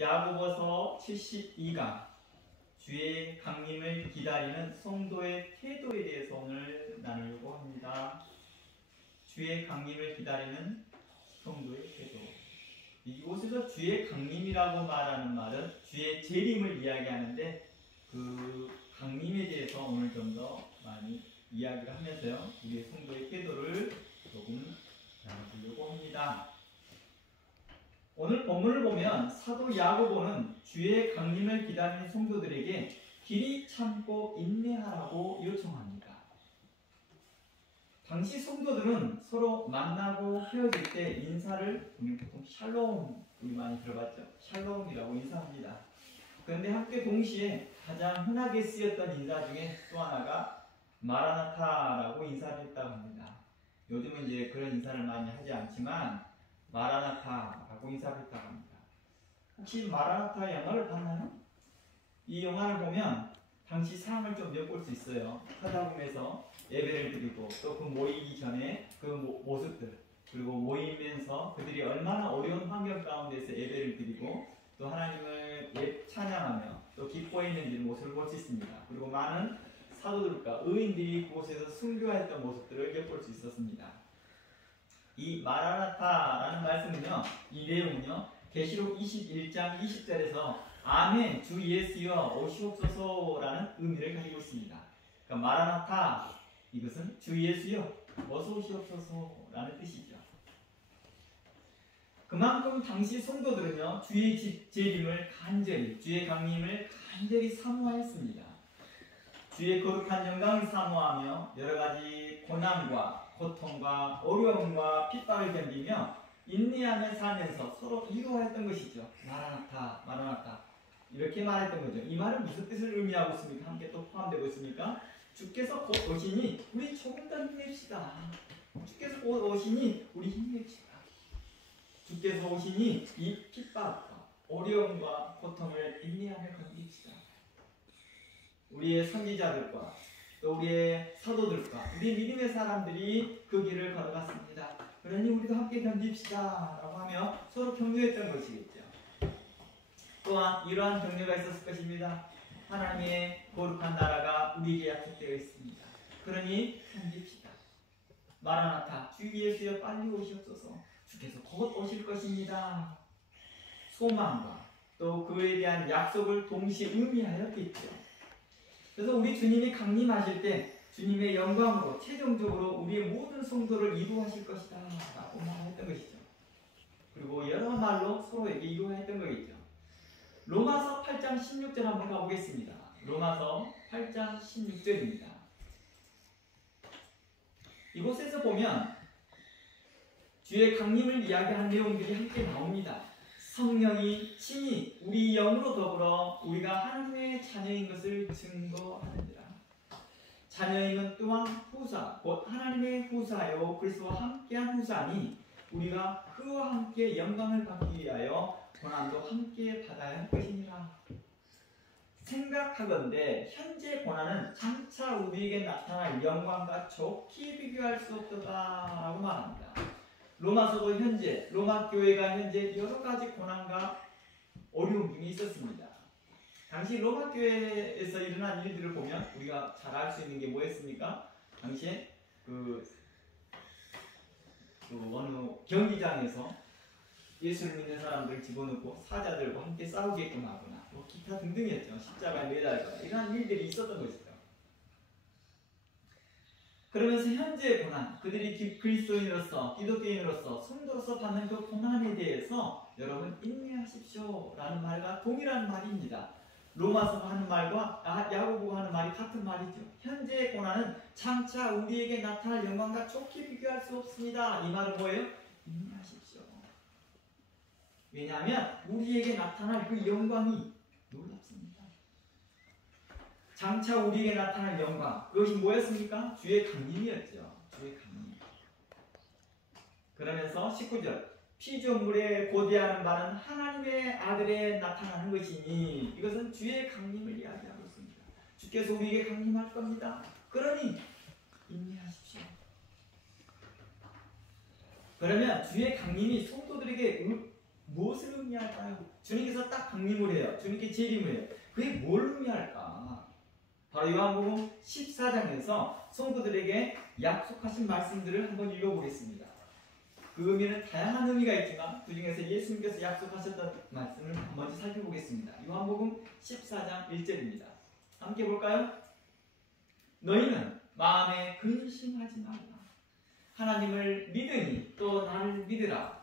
야고보서 72강 주의 강림을 기다리는 성도의 태도에 대해서 오늘 나누려고 합니다. 주의 강림을 기다리는 성도의 태도. 이곳에서 주의 강림이라고 말하는 말은 주의 재림을 이야기하는데 그 강림에 대해서 오늘 좀 더 많이 이야기를 하면서요, 우리의 성도의 태도를 조금 나눠보려고 합니다. 오늘 본문을 보면 사도 야고보는 주의 강림을 기다리는 성도들에게 길이 참고 인내하라고 요청합니다. 당시 성도들은 서로 만나고 헤어질 때 인사를 우리 보통 샬롬, 우리 많이 들어봤죠? 샬롬이라고 인사합니다. 그런데 함께 동시에 가장 흔하게 쓰였던 인사 중에 또 하나가 마라나타라고 인사를 했다고 합니다. 요즘은 이제 그런 인사를 많이 하지 않지만 마라나타라고 인사를 했다고 합니다. 혹시 마라나타 영화를 봤나요? 이 영화를 보면 당시 상황을 좀 엿볼 수 있어요. 하다움에서 예배를 드리고 또 그 모이기 전에 그 모습들, 그리고 모이면서 그들이 얼마나 어려운 환경 가운데서 예배를 드리고 또 하나님을 찬양하며 또 기뻐했는지 모습을 볼 수 있습니다. 그리고 많은 사도들과 의인들이 그곳에서 순교했던 모습들을 엿볼 수 있었습니다. 이 마라나타라는 말씀은요, 이 내용은요, 계시록 21장 20절에서 아멘 주 예수여 오시옵소서라는 의미를 가지고 있습니다. 그러니까 마라나타, 이것은 주 예수여 어서 오시옵소서라는 뜻이죠. 그만큼 당시 성도들은요, 주의 재림을 간절히, 주의 강림을 간절히 사모하였습니다. 주의 거룩한 영광을 사모하며 여러 가지 고난과 고통과 어려움과 핍박을 견디며 인내하며 살면서 서로 이루어했던 것이죠. 마라나타, 마라나타 이렇게 말했던 거죠. 이 말은 무슨 뜻을 의미하고 있습니까? 함께 또 포함되고 있습니까? 주께서 곧 오시니 우리 조금 더 힘냅시다. 주께서 곧 오시니 우리 힘냅시다. 주께서 오시니 이 핍박과 어려움과 고통을 인내하며 견딥시다. 우리의 선지자들과 또 우리의 사도들과 우리 믿음의 사람들이 그 길을 걸어갔습니다. 그러니 우리도 함께 견딥시다 라고 하며 서로 격려했던 것이겠죠. 또한 이러한 격려가 있었을 것입니다. 하나님의 거룩한 나라가 우리에게 약속되어 있습니다. 그러니 견딥시다. 마라나타 주 예수여 빨리 오시옵소서. 주께서 곧 오실 것입니다. 소망과 또 그에 대한 약속을 동시에 의미하였겠죠. 그래서 우리 주님이 강림하실 때 주님의 영광으로 최종적으로 우리의 모든 성도를 이루하실 것이다 라고 말했던 것이죠. 그리고 여러 말로 서로에게 이루했던 거겠죠. 로마서 8장 16절 한번 가보겠습니다. 로마서 8장 16절입니다. 이곳에서 보면 주의 강림을 이야기하는 내용들이 함께 나옵니다. 성령이 친히 우리 영으로 더불어 우리가 하나님의 자녀인 것을 증거하느니라. 자녀임은 또한 후사, 곧 하나님의 후사요 그리스도와 함께한 후사니 우리가 그와 함께 영광을 받기 위하여 고난도 함께 받아야 할 것이니라. 생각하건대 현재 고난은 장차 우리에게 나타날 영광과 좋게 비교할 수 없도다라고 말합니다. 로마서도 현재, 로마 교회가 현재 여러 가지 고난과 어려움 중에 있었습니다. 당시 로마 교회에서 일어난 일들을 보면 우리가 잘 알 수 있는 게 뭐였습니까? 당시에 어느 경기장에서 예수를 믿는 사람들을 집어넣고 사자들과 함께 싸우게끔 하거나 뭐 기타 등등이었죠. 십자가에 매달거나 이러한 일들이 있었던 것이죠. 그러면서 현재의 고난, 그들이 그리스도인으로서, 기독교인으로서, 성도로서 받는 그 고난에 대해서 여러분 인내하십시오 라는 말과 동일한 말입니다. 로마서가 하는 말과 야고보가 하는 말이 같은 말이죠. 현재의 고난은 장차 우리에게 나타날 영광과 좋게 비교할 수 없습니다. 이 말은 뭐예요? 인내하십시오. 왜냐하면 우리에게 나타날 그 영광이 놀랍습니다. 장차 우리에게 나타날 영광, 그것이 뭐였습니까? 주의 강림이었죠. 주의 강림. 그러면서 19절 피조물에 고대하는 바는 하나님의 아들에 나타나는 것이니 이것은 주의 강림을 이야기하고 있습니다. 주께서 우리에게 강림할 겁니다. 그러니 인내하십시오. 그러면 주의 강림이 성도들에게 무엇을 의미할까요? 주님께서 딱 강림을 해요. 주님께 재림을 해요. 그게 뭘 의미할까? 바로 요한복음 14장에서 성도들에게 약속하신 말씀들을 한번 읽어보겠습니다. 그 의미는 다양한 의미가 있지만 그 중에서 예수님께서 약속하셨던 말씀을 먼저 살펴보겠습니다. 요한복음 14장 1절입니다. 함께 볼까요? 너희는 마음에 근심하지 말라. 하나님을 믿으니 또 나를 믿으라.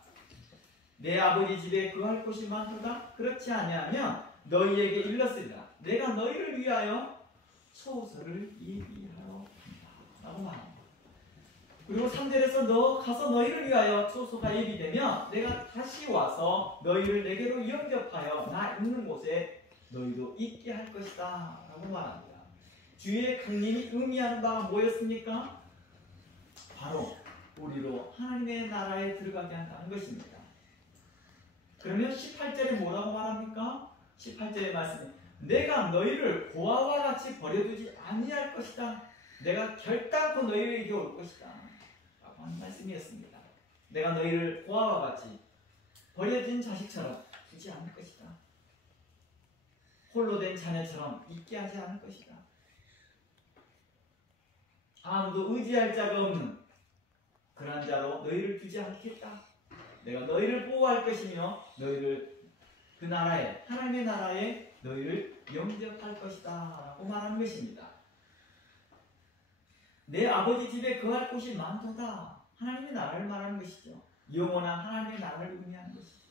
내 아버지 집에 거할 곳이 많도다. 그렇지 아니하면 너희에게 일렀으리라. 내가 너희를 위하여 처소를 예비하러 간다. 라고 말합니다. 그리고 3절에서 너 가서 너희를 위하여 처소가 예비되면 내가 다시 와서 너희를 내게로 영접하여 나 있는 곳에 너희도 있게 할 것이다. 라고 말합니다. 주의 강림이 의미하는 바가 뭐였습니까? 바로 우리로 하나님의 나라에 들어가게 한다는 것입니다. 그러면 18절에 뭐라고 말합니까? 18절의 말씀은 내가 너희를 고아와 같이 버려두지 아니할 것이다. 내가 결단코 너희에게 올 것이다. 라고 하는 말씀이었습니다. 내가 너희를 고아와 같이 버려진 자식처럼 두지 않을 것이다. 홀로 된 자녀처럼 있게 하지 않을 것이다. 아무도 의지할 자가 없는 그러한 자로 너희를 두지 않겠다. 내가 너희를 보호할 것이며 너희를 그 나라에 하나님의 나라에 너희를 영접할 것이다 라고 말하는 것입니다. 내 아버지 집에 거할 곳이 많도다. 하나님의 나라를 말하는 것이죠. 영원한 하나님의 나라를 의미하는 것이죠.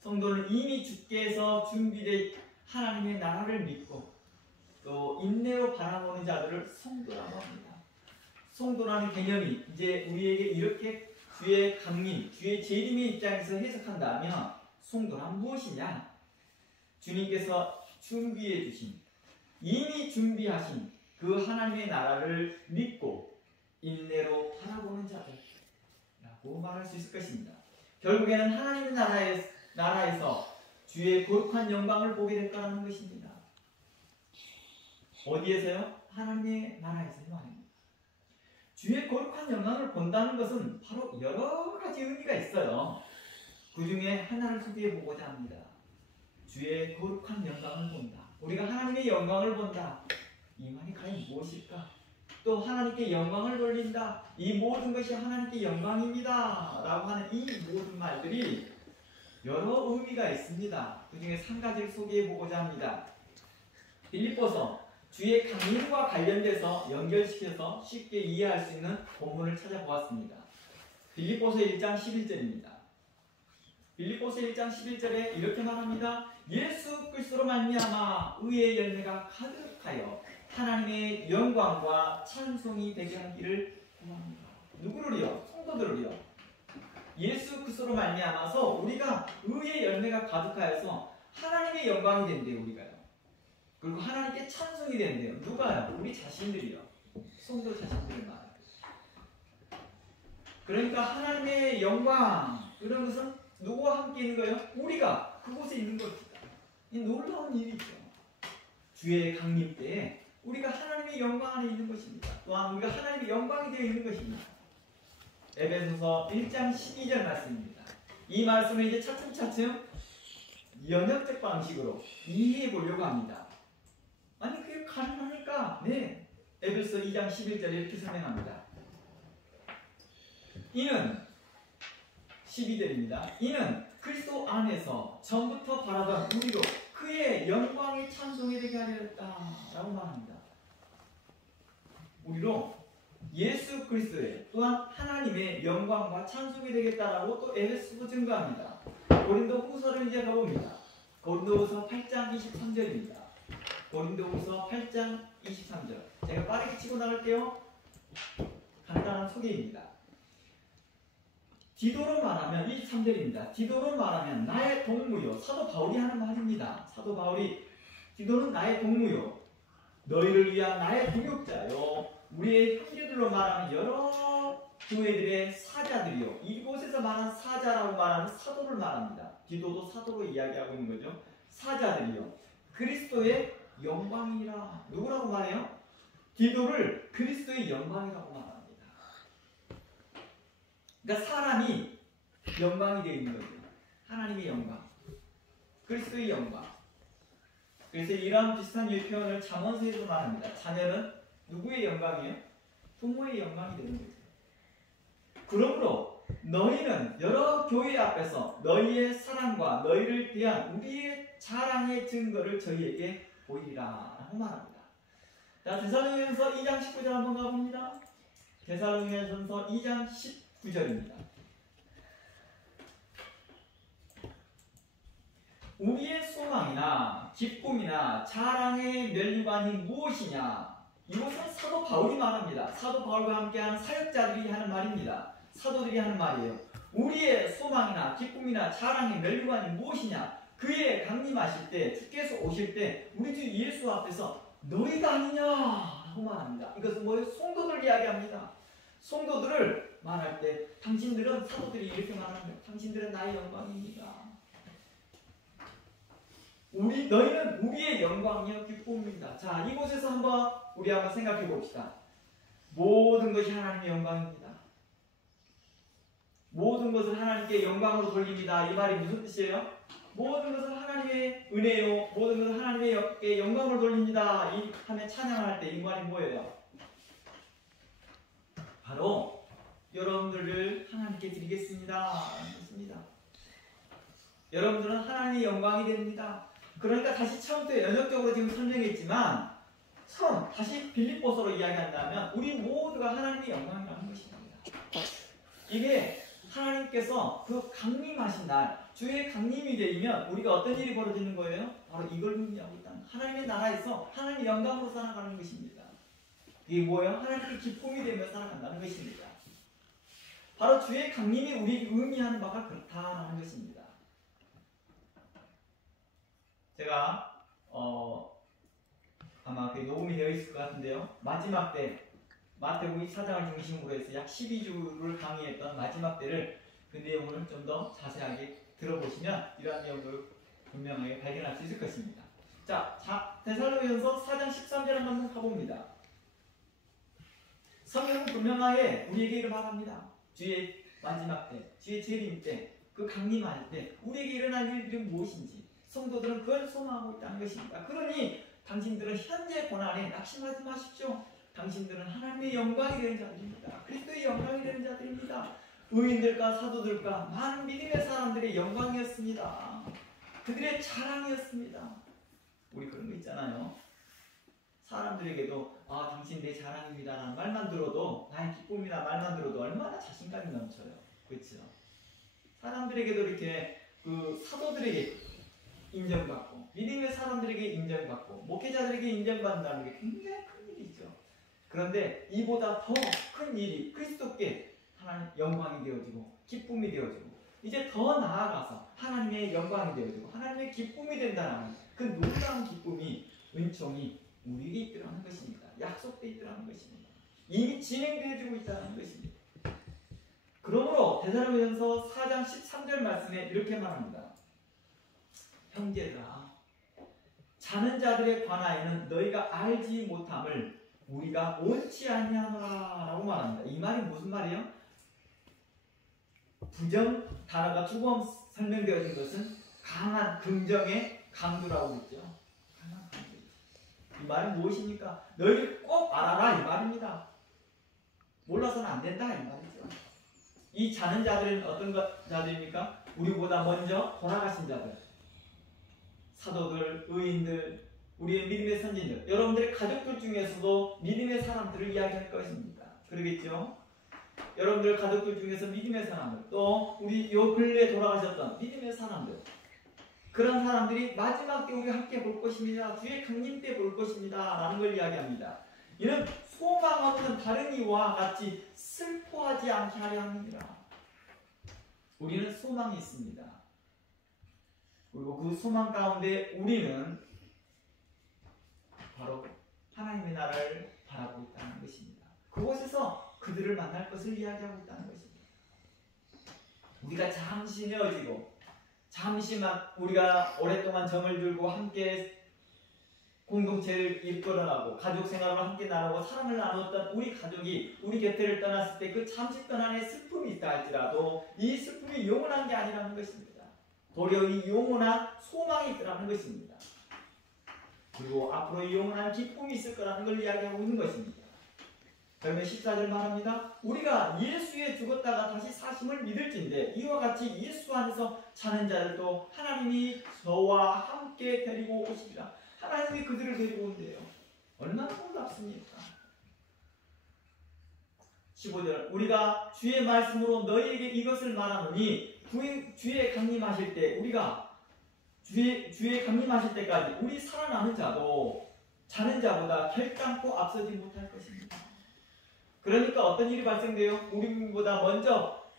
성도는 이미 주께서 준비된 하나님의 나라를 믿고 또 인내로 바라보는 자들을 성도라고 합니다. 성도라는 개념이 이제 우리에게 이렇게 주의 강림, 주의 재림의 입장에서 해석한다면 성도란 무엇이냐? 주님께서 준비해 주신, 이미 준비하신 그 하나님의 나라를 믿고 인내로 바라보는 자들라고 말할 수 있을 것입니다. 결국에는 하나님의 나라에서 주의 거룩한 영광을 보게 될 거라는 것입니다. 어디에서요? 하나님의 나라에서요 말입니다. 주의 거룩한 영광을 본다는 것은 바로 여러 가지 의미가 있어요. 그 중에 하나를 소개해 보고자 합니다. 주의 거룩한 영광을 본다. 우리가 하나님의 영광을 본다. 이 말이 과연 무엇일까? 또 하나님께 영광을 돌린다. 이 모든 것이 하나님께 영광입니다. 라고 하는 이 모든 말들이 여러 의미가 있습니다. 그 중에 3가지를 소개해 보고자 합니다. 빌립보서 주의 강림과 관련돼서 연결시켜서 쉽게 이해할 수 있는 본문을 찾아보았습니다. 빌립보서 1장 11절입니다. 빌립보서 1장 11절에 이렇게 말합니다. 예수 그리스도로 말미암아 의의 열매가 가득하여 하나님의 영광과 찬송이 되게 하기를 구합니다. 누구를요? 성도들을요. 예수 그리스도로 말미암아서 우리가 의의 열매가 가득하여서 하나님의 영광이 된대요. 우리가요. 그리고 하나님께 찬송이 된대요. 누가요? 우리 자신들이요. 성도 자신들을 말해요. 그러니까 하나님의 영광 이런 것은 누구와 함께 있는 거예요? 우리가 그곳에 있는 것입니다. 이 놀라운 일이죠. 주의 강림 때에 우리가 하나님의 영광 안에 있는 것입니다. 또한 우리가 하나님의 영광이 되어 있는 것입니다. 에베소서 1장 12절 말씀입니다. 이 말씀을 이제 차츰차츰 연역적 방식으로 이해해 보려고 합니다. 아니 그게 가능합니까? 네. 에베소 2장 11절에 이렇게 설명합니다. 이는 12절입니다. 이는 그리스도 안에서 전부터 바라던 우리로 그의 영광의 찬송이 되게 하였다 라고 말합니다. 우리로 예수 그리스도의 또한 하나님의 영광과 찬송이 되겠다라고 또 에베소서 증거합니다. 고린도 후서를 이제 가봅니다. 고린도후서 8장 23절입니다. 고린도후서 8장 23절. 제가 빠르게 치고 나갈게요. 간단한 소개입니다. 디도로 말하면 23절입니다. 디도로 말하면 나의 동무요. 사도 바울이 하는 말입니다. 사도 바울이 디도는 나의 동무요. 너희를 위한 나의 동역자요. 우리의 형제들로 말하는 여러 교회들의 사자들이요. 이곳에서 말하는 사자라고 말하는 사도를 말합니다. 디도도 사도로 이야기하고 있는 거죠. 사자들이요. 그리스도의 영광이라. 누구라고 말해요? 디도를 그리스도의 영광이라고 말합니다. 그러니까 사람이 영광이 되어 있는 거죠. 하나님의 영광, 그리스도의 영광. 그래서 이런 비슷한 유 표현을 잠언서에도 말합니다. 자녀는 누구의 영광이에요? 부모의 영광이 되는 거죠. 그러므로 너희는 여러 교회 앞에서 너희의 사랑과 너희를 위한 우리의 자랑의 증거를 저희에게 보이리라 라고 말합니다. 자, 데살로니가전서 2장 19절 한번 가봅니다. 데살로니가전서 2장 19절입니다. 우리의 소망이나 기쁨이나 자랑의 면류관이 무엇이냐? 이것은 사도 바울이 말합니다. 사도 바울과 함께하는 사역자들이 하는 말입니다. 사도들이 하는 말이에요. 우리의 소망이나 기쁨이나 자랑의 면류관이 무엇이냐? 그의 강림하실 때, 주께서 오실 때 우리 주 예수 앞에서 너희가 아니냐 하고 말합니다. 이것은 뭐예요? 성도들 이야기합니다. 성도들을 말할 때 당신들은, 사도들이 이렇게 말합니다. 당신들은 나의 영광입니다. 너희는 우리의 영광이요 기쁨입니다. 자, 이곳에서 우리 한번 생각해 봅시다. 모든 것이 하나님의 영광입니다. 모든 것을 하나님께 영광으로 돌립니다. 이 말이 무슨 뜻이에요? 모든 것을 하나님의 은혜요, 모든 것을 하나님의 영광으로 돌립니다. 이 하면 찬양할 때 이 말이 뭐예요? 바로 여러분들을 하나님께 드리겠습니다. 그렇습니다. 여러분들은 하나님의 영광이 됩니다. 그러니까 다시 처음부터 연역적으로 지금 설명했지만 다시 빌립보서로 이야기한다면 우리 모두가 하나님의 영광이라는 것입니다. 이게 하나님께서 그 강림하신 날, 주의 강림이 되면 우리가 어떤 일이 벌어지는 거예요? 바로 이걸 의미하고 있다. 하나님의 나라에서 하나님의 영광으로 살아가는 것입니다. 이게 뭐예요? 하나님의 기쁨이 되며 살아간다는 것입니다. 바로 주의 강림이 우리에게 의미하는 바가 그렇다는 것입니다. 제가 아마 그 녹음이 되어 있을 것 같은데요. 마지막 때 마태복음 4장을 중심으로 해서 약 12주를 강의했던 마지막 때를 그 내용을 좀 더 자세하게 들어보시면 이러한 내용을 분명하게 발견할 수 있을 것입니다. 자, 데살로니가전서 4장 13절 한번 가봅니다. 성경은 분명하게 우리에게 이를 말합니다. 주의 마지막 때, 주의 재림 때, 그 강림할 때 우리에게 일어날 일들은 무엇인지 성도들은 그걸 소망하고 있다는 것입니다. 그러니 당신들은 현재 고난에 낙심하지 마십시오. 당신들은 하나님의 영광이 되는 자들입니다. 그리스도의 영광이 되는 자들입니다. 의인들과 사도들과 많은 믿음의 사람들의 영광이었습니다. 그들의 자랑이었습니다. 우리 그런 거 있잖아요. 사람들에게도 당신 내 자랑입니다 라는 말만 들어도, 나의 기쁨이나 말만 들어도 얼마나 자신감이 넘쳐요. 그렇죠? 사람들에게도 이렇게 그 사도들에게 인정받고 믿음의 사람들에게 인정받고 목회자들에게 인정받는다는 게 굉장히 큰 일이죠. 그런데 이보다 더 큰 일이 그리스도께 하나님 영광이 되어지고 기쁨이 되어지고 이제 더 나아가서 하나님의 영광이 되어지고 하나님의 기쁨이 된다는 그 놀라운 기쁨이, 은총이 우리에게 있더라는 것입니다. 약속되어 있더라는 것입니다. 이미 진행되어지고 있다는 것입니다. 그러므로 데살로니가전서 4장 13절 말씀에 이렇게 말합니다. 형제들아, 자는 자들에 관하여는 너희가 알지 못함을 우리가 옳지 아니하노라 라고 말합니다. 이 말이 무슨 말이에요? 부정 단어가 두 번 설명되어진 것은 강한 긍정의 강조라고 했죠. 강한 강조. 이 말은 무엇입니까? 너희를 꼭 알아라 이 말입니다. 몰라서는 안 된다 이 말이죠. 이 자는 자들은 어떤 자들입니까? 우리보다 먼저 돌아가신 자들, 사도들, 의인들, 우리의 믿음의 선진들, 여러분들의 가족들 중에서도 믿음의 사람들을 이야기할 것입니다. 그러겠죠? 여러분들 가족들 중에서 믿음의 사람들, 또 우리 요 근래에 돌아가셨던 믿음의 사람들, 그런 사람들이 마지막 때 우리 함께 볼 것입니다. 주의 강림 때 볼 것입니다 라는 걸 이야기합니다. 이는 소망 없는 다른 이와 같이 슬퍼하지 않게 하려 합니다. 우리는 소망이 있습니다. 그리고 그 소망 가운데 우리는 바로 하나님의 나라를 바라고 있다는 것입니다. 그곳에서 그들을 만날 것을 이야기하고 있다는 것입니다. 우리가 잠시 헤어지고 잠시만 우리가 오랫동안 정을 들고 함께 공동체를 이끌어나고 가족 생활을 함께 나누고 사랑을 나눴던 우리 가족이 우리 곁을 떠났을 때 그 잠시 떠나는 슬픔이 있다 할지라도 이 슬픔이 영원한 게 아니라는 것입니다. 도리어 이 영원한 소망이 있더라는 것입니다. 그리고 앞으로 이 영원한 기쁨이 있을 거라는 걸 이야기하고 있는 것입니다. 그러면 14절 말합니다. 우리가 예수에 죽었다가 다시 사심을 믿을진데 이와 같이 예수 안에서 사는 자들도 하나님이 저와 함께 데리고 오시리라. 하나님이 그들을 데리고 온대요. 얼마나 놀랍습니까? 15절 우리가 주의 말씀으로 너희에게 이것을 말하노니 주의 강림하실 때 우리가 주의 강림하실 때까지 우리 살아남은 자도 자는 자보다 결단코 앞서지 못할 것입니다. 그러니까 어떤 일이 발생돼요? 우리보다 먼저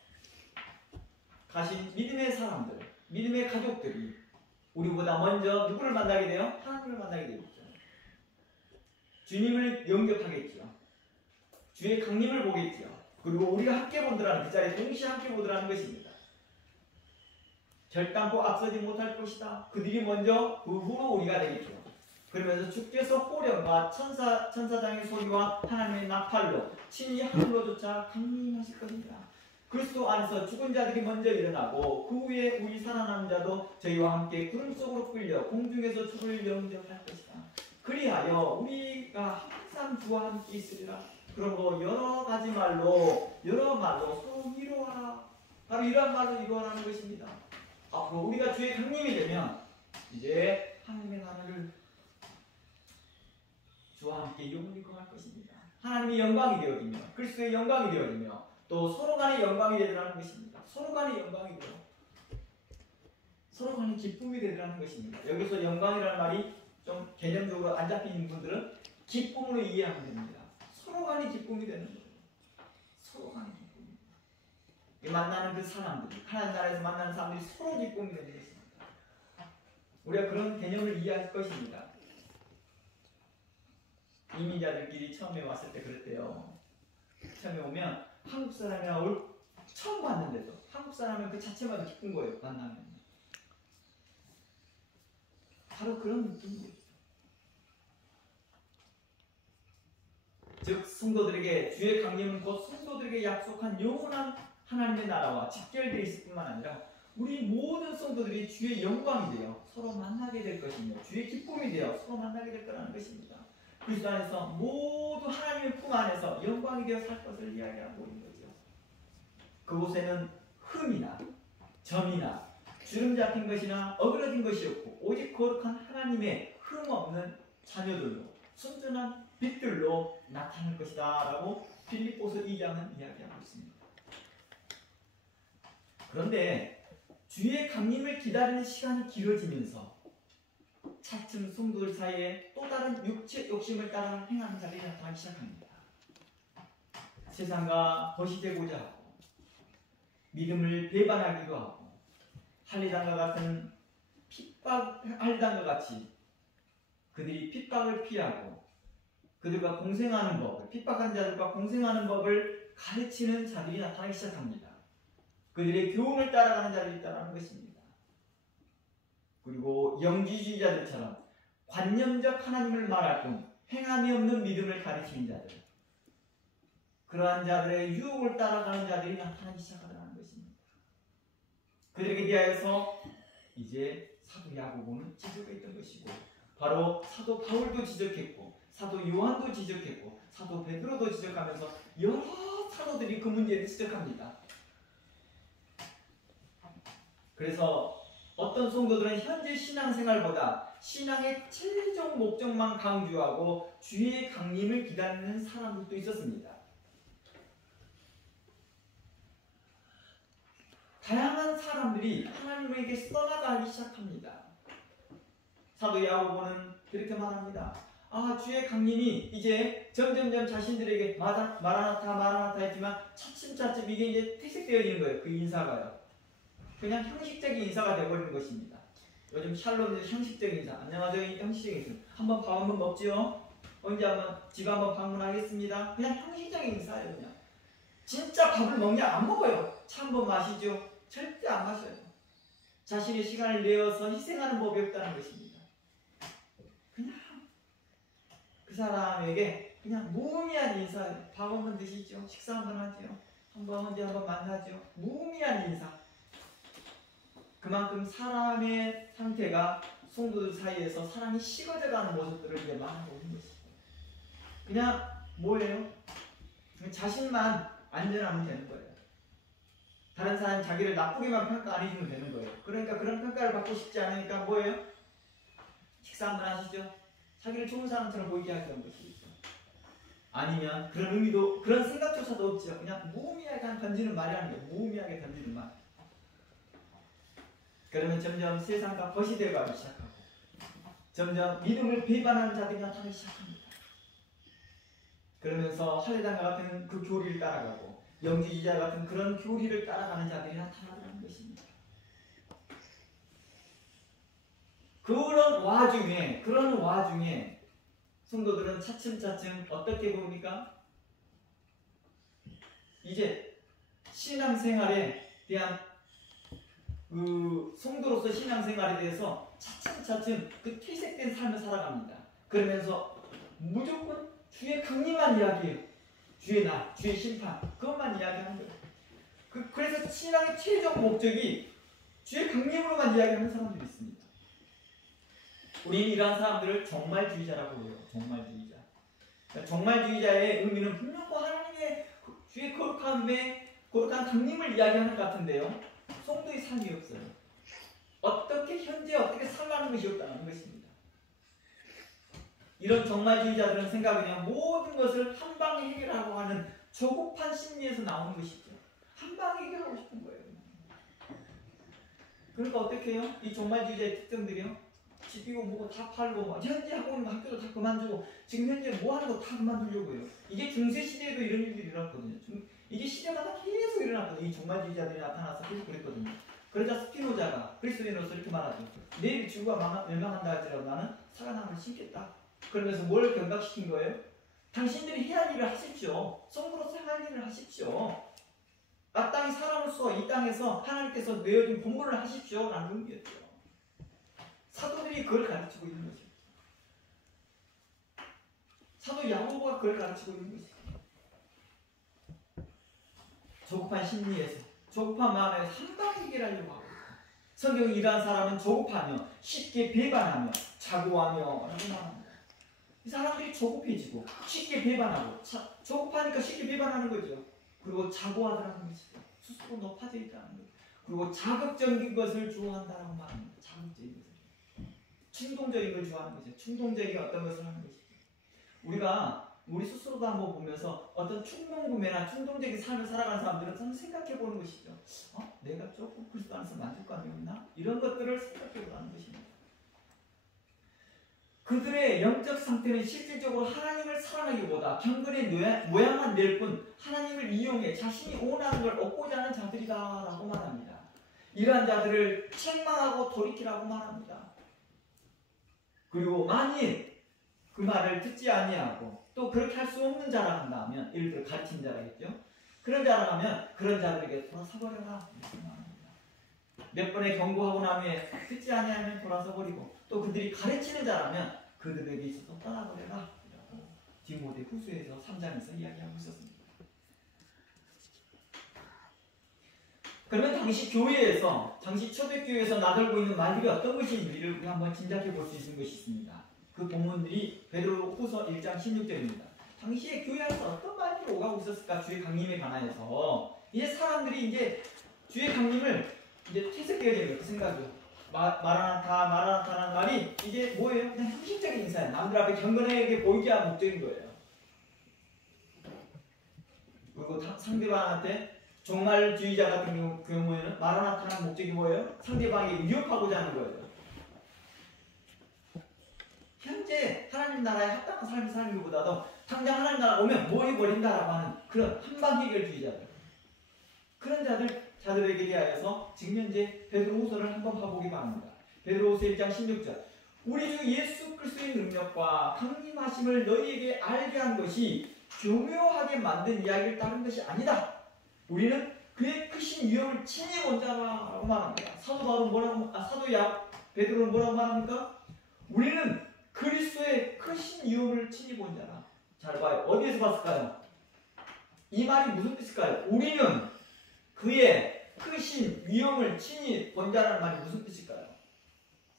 가신 믿음의 사람들, 믿음의 가족들이 우리보다 먼저 누구를 만나게 돼요? 하나님을 만나게 되겠죠. 주님을 영접하겠죠. 주의 강림을 보겠죠. 그리고 우리가 함께 보더라는 그 자리에 동시에 함께 보더라는 것입니다. 결단코 앞서지 못할 것이다. 그들이 먼저 그 후로 우리가 되겠죠. 그러면서 주께서 호령과 천사장의 소리와 하나님의 나팔로 친히 하늘로조차 강림하실 것입니다. 그리스도 안에서 죽은 자들이 먼저 일어나고 그 후에 우리 살아남은 자도 저희와 함께 구름 속으로 끌려 공중에서 주를 영접할 것이다. 그리하여 우리가 항상 주와 함께 있으리라. 그러므로 여러 말로 서로 위로하라. 바로 이러한 말로 위로하라는 것입니다. 앞으로 우리가 주의 강림이 되면 이제 하나님의 나라를 주와 함께 영원히 거할 것입니다. 하나님의 영광이 되어지며 그리스도의 영광이 되어지며 또 서로 간의 영광이 되더라는 것입니다. 서로 간의 영광이 되어 서로 간의 기쁨이 되더라는 것입니다. 여기서 영광이라는 말이 좀 개념적으로 안 잡히는 분들은 기쁨으로 이해하면 됩니다. 서로 간의 기쁨이 되는 거예요. 서로 간의 기쁨. 만나는 그 사람들이 하나님 나라에서 만나는 사람들이 서로 기쁨이 되는 것입니다. 우리가 그런 개념을 이해할 것입니다. 이민자들끼리 처음에 왔을 때 그랬대요. 처음에 오면 한국 사람이랑 처음 봤는데도 한국 사람은 그 자체마다 기쁜 거예요. 만나면 바로 그런 느낌이에요. 즉 성도들에게 주의 강림은 곧 성도들에게 약속한 영원한 하나님의 나라와 직결되어 있을 뿐만 아니라 우리 모든 성도들이 주의 영광이 되어 서로 만나게 될 것이며 주의 기쁨이 되어 서로 만나게 될 거라는 것입니다. 그리스도 안에서 모두 하나님의 품 안에서 영광이 되어 살 것을 이야기하고 있는 거죠. 그곳에는 흠이나 점이나 주름 잡힌 것이나 어그러진 것이 없고 오직 거룩한 하나님의 흠 없는 자녀들로 순전한 빛들로 나타날 것이다 라고 빌립보서 2장은 이야기하고 있습니다. 그런데 주의 강림을 기다리는 시간이 길어지면서 차츰 성도들 사이에 또 다른 육체 욕심을 따라 행하는 자들이 나타나기 시작합니다. 세상과 거시되고자 하고 믿음을 배반하기도 하고 할리단과 같은 할리단과 같이 그들이 핍박을 피하고 그들과 공생하는 법을 핍박한 자들과 공생하는 법을 가르치는 자들이 나타나기 시작합니다. 그들의 교훈을 따라가는 자들이 있다는 것입니다. 그리고 영지주의자들처럼 관념적 하나님을 말할 뿐 행함이 없는 믿음을 가르치는 자들, 그러한 자들의 유혹을 따라가는 자들이 나타나기 시작하더라는 것입니다. 그들에게 대하여서 이제 사도 야고보는 지적했던 것이고 바로 사도 바울도 지적했고 사도 요한도 지적했고 사도 베드로도 지적하면서 여러 사도들이 그 문제를 지적합니다. 그래서 어떤 성도들은 현재 신앙생활보다 신앙의 최종 목적만 강조하고 주의 강림을 기다리는 사람들도 있었습니다. 다양한 사람들이 하나님에게 떠나가기 시작합니다. 사도 야고보는 그렇게 말합니다. 주의 강림이 이제 점점점 자신들에게 마라나타 했지만 차츰차츰 이게 이제 퇴색되어지는 거예요. 그 인사가요. 그냥 형식적인 인사가 되어버리는 것입니다. 요즘 샬롬에서 형식적인 인사, 안녕하세요 형식적인 인사. 한번 밥 한번 먹지요? 언제 한번 집 한번 방문하겠습니다. 그냥 형식적인 인사예요. 그냥 진짜 밥을 먹냐? 안 먹어요. 차 한번 마시죠? 절대 안 마셔요. 자신의 시간을 내어서 희생하는 법이 없다는 것입니다. 그냥 그 사람에게 그냥 무의미한 인사예요. 밥 한번 드시죠? 식사 한번 하죠? 언제 한번 만나죠? 무의미한 인사. 그만큼 사람의 상태가 성도들 사이에서 사람이 식어져가는 모습들을 이제 말하고 있는 것이죠. 그냥 뭐예요? 자신만 안전하면 되는 거예요. 다른 사람이 자기를 나쁘게만 평가 안 해주면 되는 거예요. 그러니까 그런 평가를 받고 싶지 않으니까 뭐예요? 식사 한번 하시죠. 자기를 좋은 사람처럼 보이게 하려는 것이죠. 아니면 그런 의미도, 그런 생각조차도 없죠. 그냥 무의미하게 던지는 말이라는 거예요. 무의미하게 던지는 말. 그러면 점점 세상과 벗이 되어가기 시작하고 점점 믿음을 배반하는 자들이 나타나기 시작합니다. 그러면서 할례당과 같은 그 교리를 따라가고 영지주의자 같은 그런 교리를 따라가는 자들이 나타나는 것입니다. 그런 와중에 성도들은 차츰차츰 어떻게 보니까 이제 신앙생활에 대한 그 성도로서 신앙생활에 대해서 차츰차츰 그 퇴색된 삶을 살아갑니다. 그러면서 무조건 주의 강림만 이야기해요. 주의 날, 주의 심판, 그것만 이야기하는 거예요. 그래서 신앙의 최종 목적이 주의 강림으로만 이야기하는 사람들이 있습니다. 우리는 이러한 사람들을 정말주의자라고 해요. 정말주의자. 그러니까 정말주의자의 의미는 분명히 하나님의 주의 거룩한 강림을 이야기하는 것 같은데요. 성도의 삶이 없어요. 현재 어떻게 살라는 것이 없다는 것입니다. 이런 정말주의자들은 생각하면 모든 것을 한 방에 해결하고 하는 조급한 심리에서 나오는 것이죠. 한 방에 해결하고 싶은 거예요. 그러니까 어떻게 해요? 이 정말주의자의 특징들이요. 집이고 뭐고 다 팔고 현재 하고 있는 학교도 다 그만두고 지금 현재 뭐 하는 거 다 그만두려고 해요. 이게 중세시대에도 이런 일들이 일어났거든요. 이게 시대마다 계속 일어났거든요. 이 정말주의자들이 나타나서 계속 그랬거든요. 그러자 스피노자가 그리스도인으로서 이렇게 말하죠. 내일 지구가 멸망한다 할지라도 나는 살아남을 심겠다. 그러면서 뭘 경각시킨 거예요? 당신들이 해야 할 일을 하십시오. 성도로서 할 일을 하십시오. 마땅히 사람으로서 이 땅에서 하나님께서 내어준 본분을 하십시오. 라는 의미였죠. 사도들이 그걸 가르치고 있는 거죠. 사도 야고보가 그걸 가르치고 있는 거죠. 조급한 심리에서, 조급한 마음에서 한 방에 해결하려고 하고 있다. 성경이 이러한 사람은 조급하며 쉽게 배반하며 자고하며 라고 말합니다. 이 사람들이 조급해지고 쉽게 배반하고 조급하니까 쉽게 배반하는 거죠. 그리고 자고하더라는 것이죠. 스스로 높아져 있다는 거죠. 그리고 자극적인 것을 좋아한다라고 말합니다. 자극적인 것을. 충동적인 걸 좋아하는 거죠. 충동적인 어떤 것을 하는 것이죠. 우리가 우리 스스로도 한번 보면서 어떤 충동구매나 충동적인 삶을 살아가는 사람들은 한번 생각해 보는 것이죠. 내가 조금 그리스도 안에서 만족감이 없나? 이런 것들을 생각해 보라는 것입니다. 그들의 영적 상태는 실질적으로 하나님을 사랑하기보다 경건의 모양만 낼 뿐 하나님을 이용해 자신이 원하는 걸 얻고자 하는 자들이다라고 말합니다. 이러한 자들을 책망하고 돌이키라고 말합니다. 그리고 만일 그 말을 듣지 아니하고 또 그렇게 할 수 없는 자라 한다면, 예를 들어 가르친 자라겠죠. 그런 자라 하면 그런 자들에게 돌아서 버려라. 몇 번의 경고하고 난 후에 듣지 아니하면 돌아서 버리고, 또 그들이 가르치는 자라면 그들에게 있어서 떠나버려라. 디모데 후서에서 3장에서 이야기하고 있었습니다. 그러면 당시 교회에서, 당시 초대교회에서 나돌고 있는 말들이 어떤 것인지를 우리 한번 짐작해 볼 수 있는 것이 있습니다. 그 본문들이 베드로 후서 1장 16절입니다. 당시에 교회 안에서 어떤 말들이 오가고 있었을까? 주의 강림에 관하여서 이제 사람들이 이제 주의 강림을 이제 퇴색되어야 되는 그 생각이요. 마라나타라는 말이 이제 뭐예요? 그냥 형식적인 인사예요. 남들 앞에 경건하게 보이게 하는 목적인 거예요. 그리고 상대방한테 종말주의자 같은 경우에는 마라나타라는 목적이 뭐예요? 상대방에게 위협하고자 하는 거예요. 현재 하나님 나라에 합당한 삶을 사는 것보다도 당장 하나님 나라 오면 뭐 해버린다라고 하는 그런 한방 해결주의자들, 그런 자들에게 대하여서 지금 현재 베드로후서를 한번 봐보기 바랍니다. 베드로후서 1장 16절. 우리 주 예수 그리스도의 능력과 강림하심을 너희에게 알게 한 것이 교묘하게 만든 이야기를 따른 것이 아니다. 우리는 그의 크신 위엄을 친히 본 자라고 말합니다. 베드로는 뭐라고 말합니까? 우리는 그리스도의 크신 위엄을 친히 본 자라. 잘 봐요. 어디에서 봤을까요? 이 말이 무슨 뜻일까요? 우리는 그의 크신 위엄을 친히 본다는 말이 무슨 뜻일까요?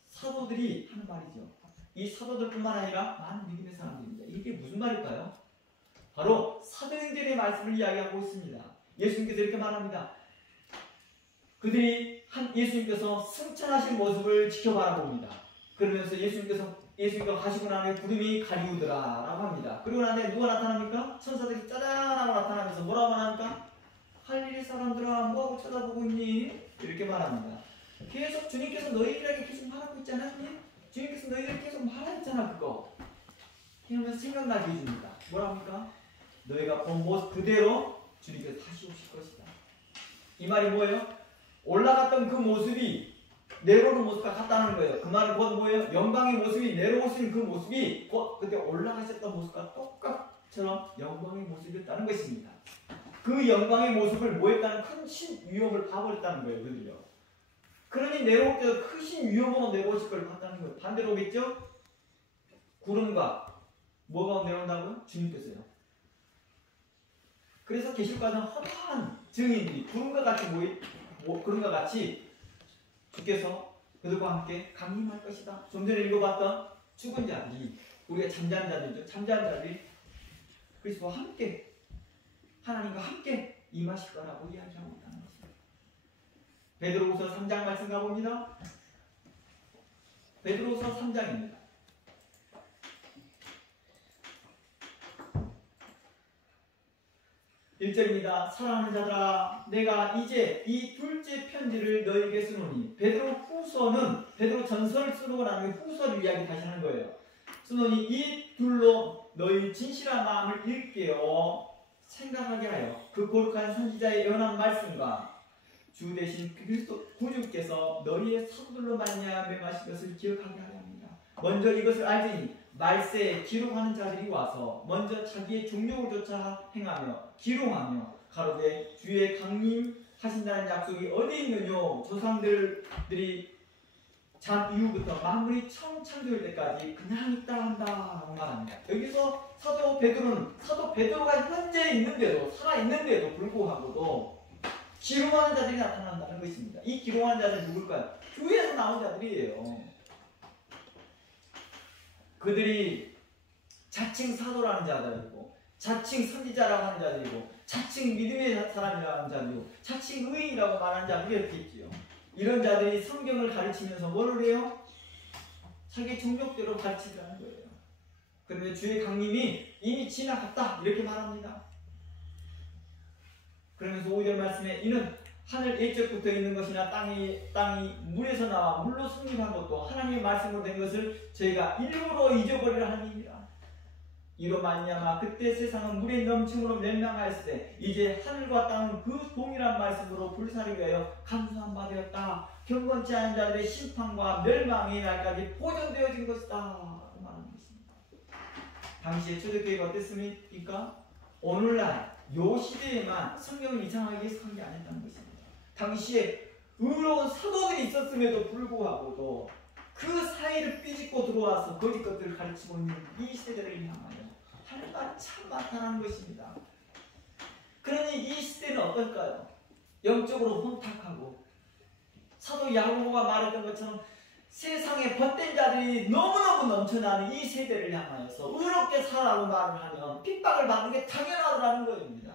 사도들이 하는 말이죠. 이 사도들뿐만 아니라 많은 믿음의 사람들입니다. 이게 무슨 말일까요? 바로 사도행전의 말씀을 이야기하고 있습니다. 예수님께서 이렇게 말합니다. 그들이 예수님께서 승천하신 모습을 지켜바라봅니다. 그러면서 예수님께서 가시고 난 후에 구름이 가리우더라 라고 합니다. 그리고 난 후에 누가 나타납니까? 천사들이 짜잔 하고 나타나면서 뭐라고 말합니까? 갈릴리 사람들아 뭐하고 쳐다보고 있니? 이렇게 말합니다. 계속 주님께서 너희들에게 계속 말하고 있지 않았니? 주님께서 너희들에게 계속 말하잖아 그거. 이러면서 생각나게 해줍니다. 뭐라 합니까? 너희가 본 모습 그대로 주님께서 다시 오실 것이다. 이 말이 뭐예요? 올라갔던 그 모습이 내려오는 모습과 같다는 거예요. 그 말은 곧 뭐예요? 영광의 모습이 내려오신 그 모습이 곧 그때 올라가셨던 모습과 똑같처럼 영광의 모습이었다는 것입니다. 그 영광의 모습을 뭐했다는 큰 신 위협을 봐버렸다는 거예요. 그들요. 그러니 내려올 때도 크신 위협으로 내려오실 걸 봤다는 거예요. 반대로 오겠죠? 구름과 뭐가 내려온다고요? 주님께서요. 그래서 계시록가는 허다한 증인들이 구름과 같이 주께서 그들과 함께 강림할 것이다. 좀 전에 읽어봤던 죽은 자들이 우리가 잠자는 자들이죠. 잠자는 자들이 그리스도와 함께 하나님과 함께 임하실 거라고 이야기하고 있다는 것입니다. 베드로후서 3장 말씀 가봅니다. 베드로후서 3장입니다. 1절입니다. 사랑하는 자들아 내가 이제 이 둘째 편지를 너희에게 쓰노니 베드로 후서는 베드로 전서를 쓰고 난 후에 후서를 이야기 다시 하는 거예요. 쓰노니 이 둘로 너희 진실한 마음을 일깨어 생각하게 하여 그 거룩한 선지자의 연한 말씀과 주 대신 그리스도 구주께서 너희의 사도들로 말미암아 명하신 것을 기억하게 하려 합니다. 먼저 이것을 알지니 말세에 기록하는 자들이 와서 먼저 자기의 종력을 쫓아 행하며 기록하며 가로되 주의 강림하신다는 약속이 어디 있느뇨? 조상들이 장 이후부터 만물이 처음 창조될 때까지 그냥 있다 한다라고 말합니다. 여기서 사도 베드로가 현재 있는데도 살아있는데도 불구하고도 기록하는 자들이 나타난다는 것입니다. 이 기록하는 자들은 누굴까요? 교회에서 나온 자들이에요. 그들이 자칭 사도라는 자들이고 자칭 선지자라고 하는 자들이고 자칭 믿음의 사람이라고 하는 자들이고 자칭 의인이라고 말하는 자들이었겠지요. 이런 자들이 성경을 가르치면서 뭐를 해요? 자기 종족대로 가르치라는 거예요. 그러면 주의 강림이 이미 지나갔다 이렇게 말합니다. 그러면서 5절 말씀에 이는 하늘 일적부터 있는 것이나 땅이 물에서 나와 물로 성립한 것도 하나님의 말씀으로 된 것을 저희가 일부러 잊어버리려 함이니라. 이로 말미암아 그때 세상은 물의 넘침으로 멸망하였을 때 이제 하늘과 땅은 그 동일한 말씀으로 불사르게 하여 감수한 바 되었다. 경건치 않은 자들의 심판과 멸망의 날까지 보존되어진 것이다 라고 말하는 것입니다. 당시의 초대교회가 어땠습니까? 오늘날 요 시대에만 성경을 이상하게 해석한 게 아니었다는 것입니다. 당시에 의로운 사도들이 있었음에도 불구하고도 그 사이를 삐집고 들어와서 거짓 것들을 가르치고 있는 이 세대를 향하여 할 말이 참 많다는 것입니다. 그러니 이 시대는 어떨까요? 영적으로 혼탁하고 사도 야고보가 말했던 것처럼 세상에 벗된 자들이 너무너무 넘쳐나는 이 세대를 향하여서 의롭게 살아라고 말을 하면 핍박을 받는 게 당연하다는 것입니다.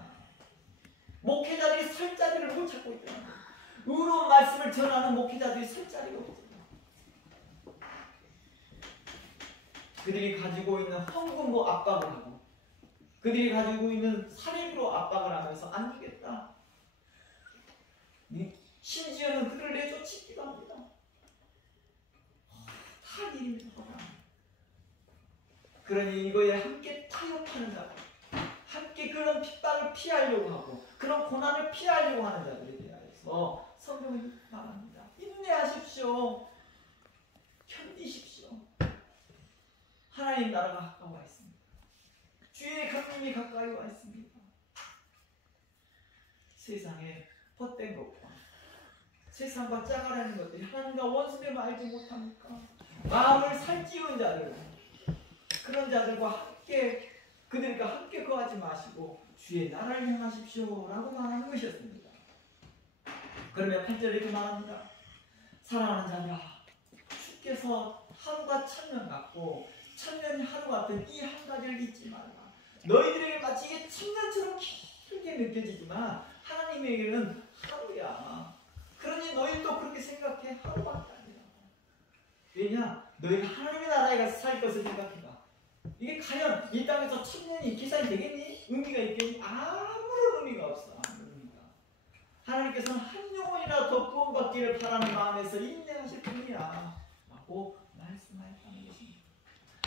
목회자들이 설 자리를 못 찾고 있다는 거예요. 의로운 말씀을 전하는 목회자들이 설 자리가 없어요. 그들이 가지고 있는 헌금으로 압박을 하고 그들이 가지고 있는 살인으로 압박을 하면서 안 되겠다. 심지어는 그들을 내쫓기도 합니다. 다 일입니다. 그러니 이거에 함께 타협하는 자들, 함께 그런 핍박을 피하려고 하고 그런 고난을 피하려고 하는 자들에 대하여서 성경은 말합니다. 인내하십시오. 견디십시오. 하나님 나라가 가까워 와 있습니다. 주의 강림이 가까이 와 있습니다. 세상에 헛된 것과 세상과 짜가라는 것들이 하나님과 원수됨을 알지 못합니까? 마음을 살찌운 자들, 그런 자들과 함께 그들과 함께 거하지 마시고 주의 나라를 향하십시오 라고 말하는 것이었습니다. 그러면 8절에 이렇게 말합니다. 사랑하는 자들아, 주께서 하루가 천년 같고 천년이 하루 같은 이 한 가지를 잊지 말라. 너희들에게 마치 이게 천년처럼 길게 느껴지지만 하나님에게는 하루야. 그러니 너희도 그렇게 생각해. 하루밖에 아니라. 왜냐? 너희가 하나님의 나라에 가서 살 것을 생각해봐. 이게 과연 이 땅에서 천년이 계산이 되겠니? 의미가 있겠니? 아무런 의미가 없어. 아무런 의미가. 하나님께서는 한 영혼이라 더 구원받기를 바라는 마음에서 인내하실 뿐이야 라고 말씀하셨다는 것입니다.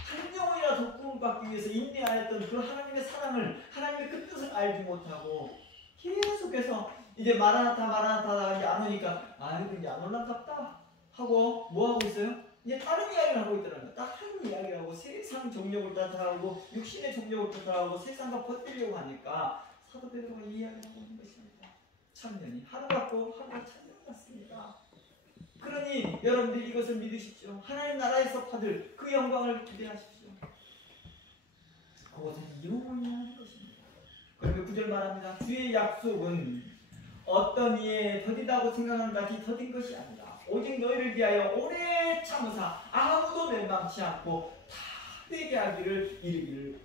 한 영혼이라 더 구원받기 위해서 인내하였던 그 하나님의 사랑을, 하나님의 그 뜻을 알지 못하고 계속해서 이제 마라나타 이제 안 오니까 아이고 이제 안 올라갔다 하고 뭐 하고 있어요? 이제 다른 이야기를 하고 있더라고요. 다른 이야기를 하고 세상 정욕을 따라하고 육신의 정욕을 따라하고 세상과 버티려고 하니까 사도 베드로가 이 이야기를 하고 있는 것입니다. 천년이 하루 같고 하루가 천년 같습니다. 그러니 여러분들이 이것을 믿으십시오. 하나님 나라에서 받을 그 영광을 기대하십시오. 그것은 영원히 하는 것입니다. 그리고 9절 말합니다. 주의 약속은 어떤 이에 더디다고 생각하는 같이 더딘 것이 아니라 오직 너희를 위하여 오래 참으사 아무도 멸망치 않고 다 되게 하기를 이르기를.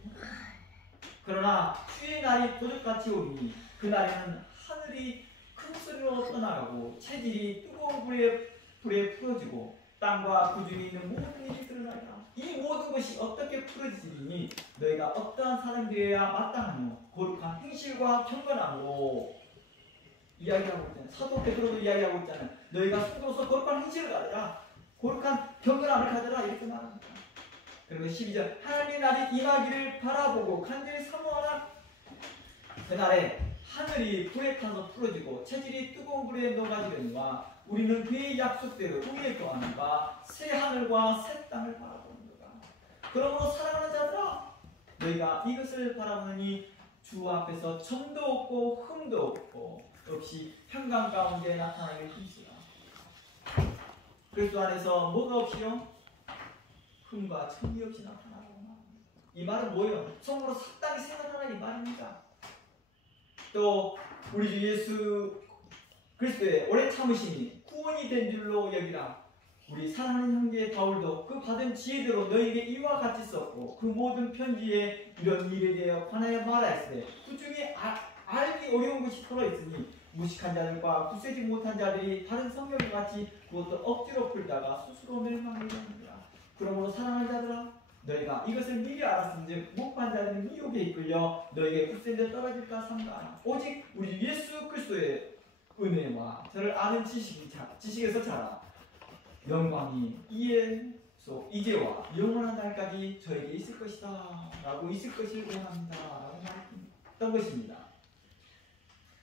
그러나 주의 날이 도적같이 오리니 그 날에는 하늘이 큰 소리로 떠나가고 체질이 뜨거운 불에 풀어지고 땅과 그 중에 있는 모든 일이 드러나리라. 이 모든 것이 어떻게 풀어지리니 너희가 어떠한 사람들이어야 마땅하며 거룩한 행실과 경건함으로 이야기하고 있잖아요. 사도 베드로도 이야기하고 있잖아요. 너희가 성도로서 거룩한 행실을 가져라. 거룩한 경건함을 가져라. 이렇게 말합니다. 그리고 12절 하나님의 날이 임하기를 바라보고 간절히 사모하라. 그날에 하늘이 불에 타서 풀어지고 체질이 뜨거운 불에 녹아지려니와 우리는 그의 약속대로 우리의 거하는가 새 하늘과 새 땅을 바라보는도다. 그러므로 사랑하는 자들아, 너희가 이것을 바라보느니 주 앞에서 점도 없고 흠도 없고 없이 평강 가운데 나타나기를 힘쓰라. 그리스도 안에서 뭐가 없이요? 흠과 천이 없이 나타나고. 이 말은 뭐예요? 성으로 삭당이 생각하라 이 말입니다. 또 우리 주 예수 그리스도의 오래 참으심이 구원이 된 줄로 여기라. 우리 사랑하는 형제 바울도 그 받은 지혜대로 너희에게 이와 같이 썼고 그 모든 편지에 이런 일에 대하여 관하여 말하였으되 그 중에 알기 어려운 것이 서로 있으니 무식한 자들과 굳세지 못한 자들이 다른 성경과 같이 그것도 억지로 풀다가 스스로 멸망을 이루느니라. 그러므로 사랑하는 자들아, 너희가 이것을 미리 알았은즉 못한 자들은 미혹에 이끌려 너희에게 굳센 데 떨어질까 삼가하라. 오직 우리 예수 그리스도의 은혜와 저를 아는 지식에서 자라 영광이 이제와 영원한 날까지 저에게 있을 것이다 라고 있을 것을 원합니다 라고 말했던 것입니다.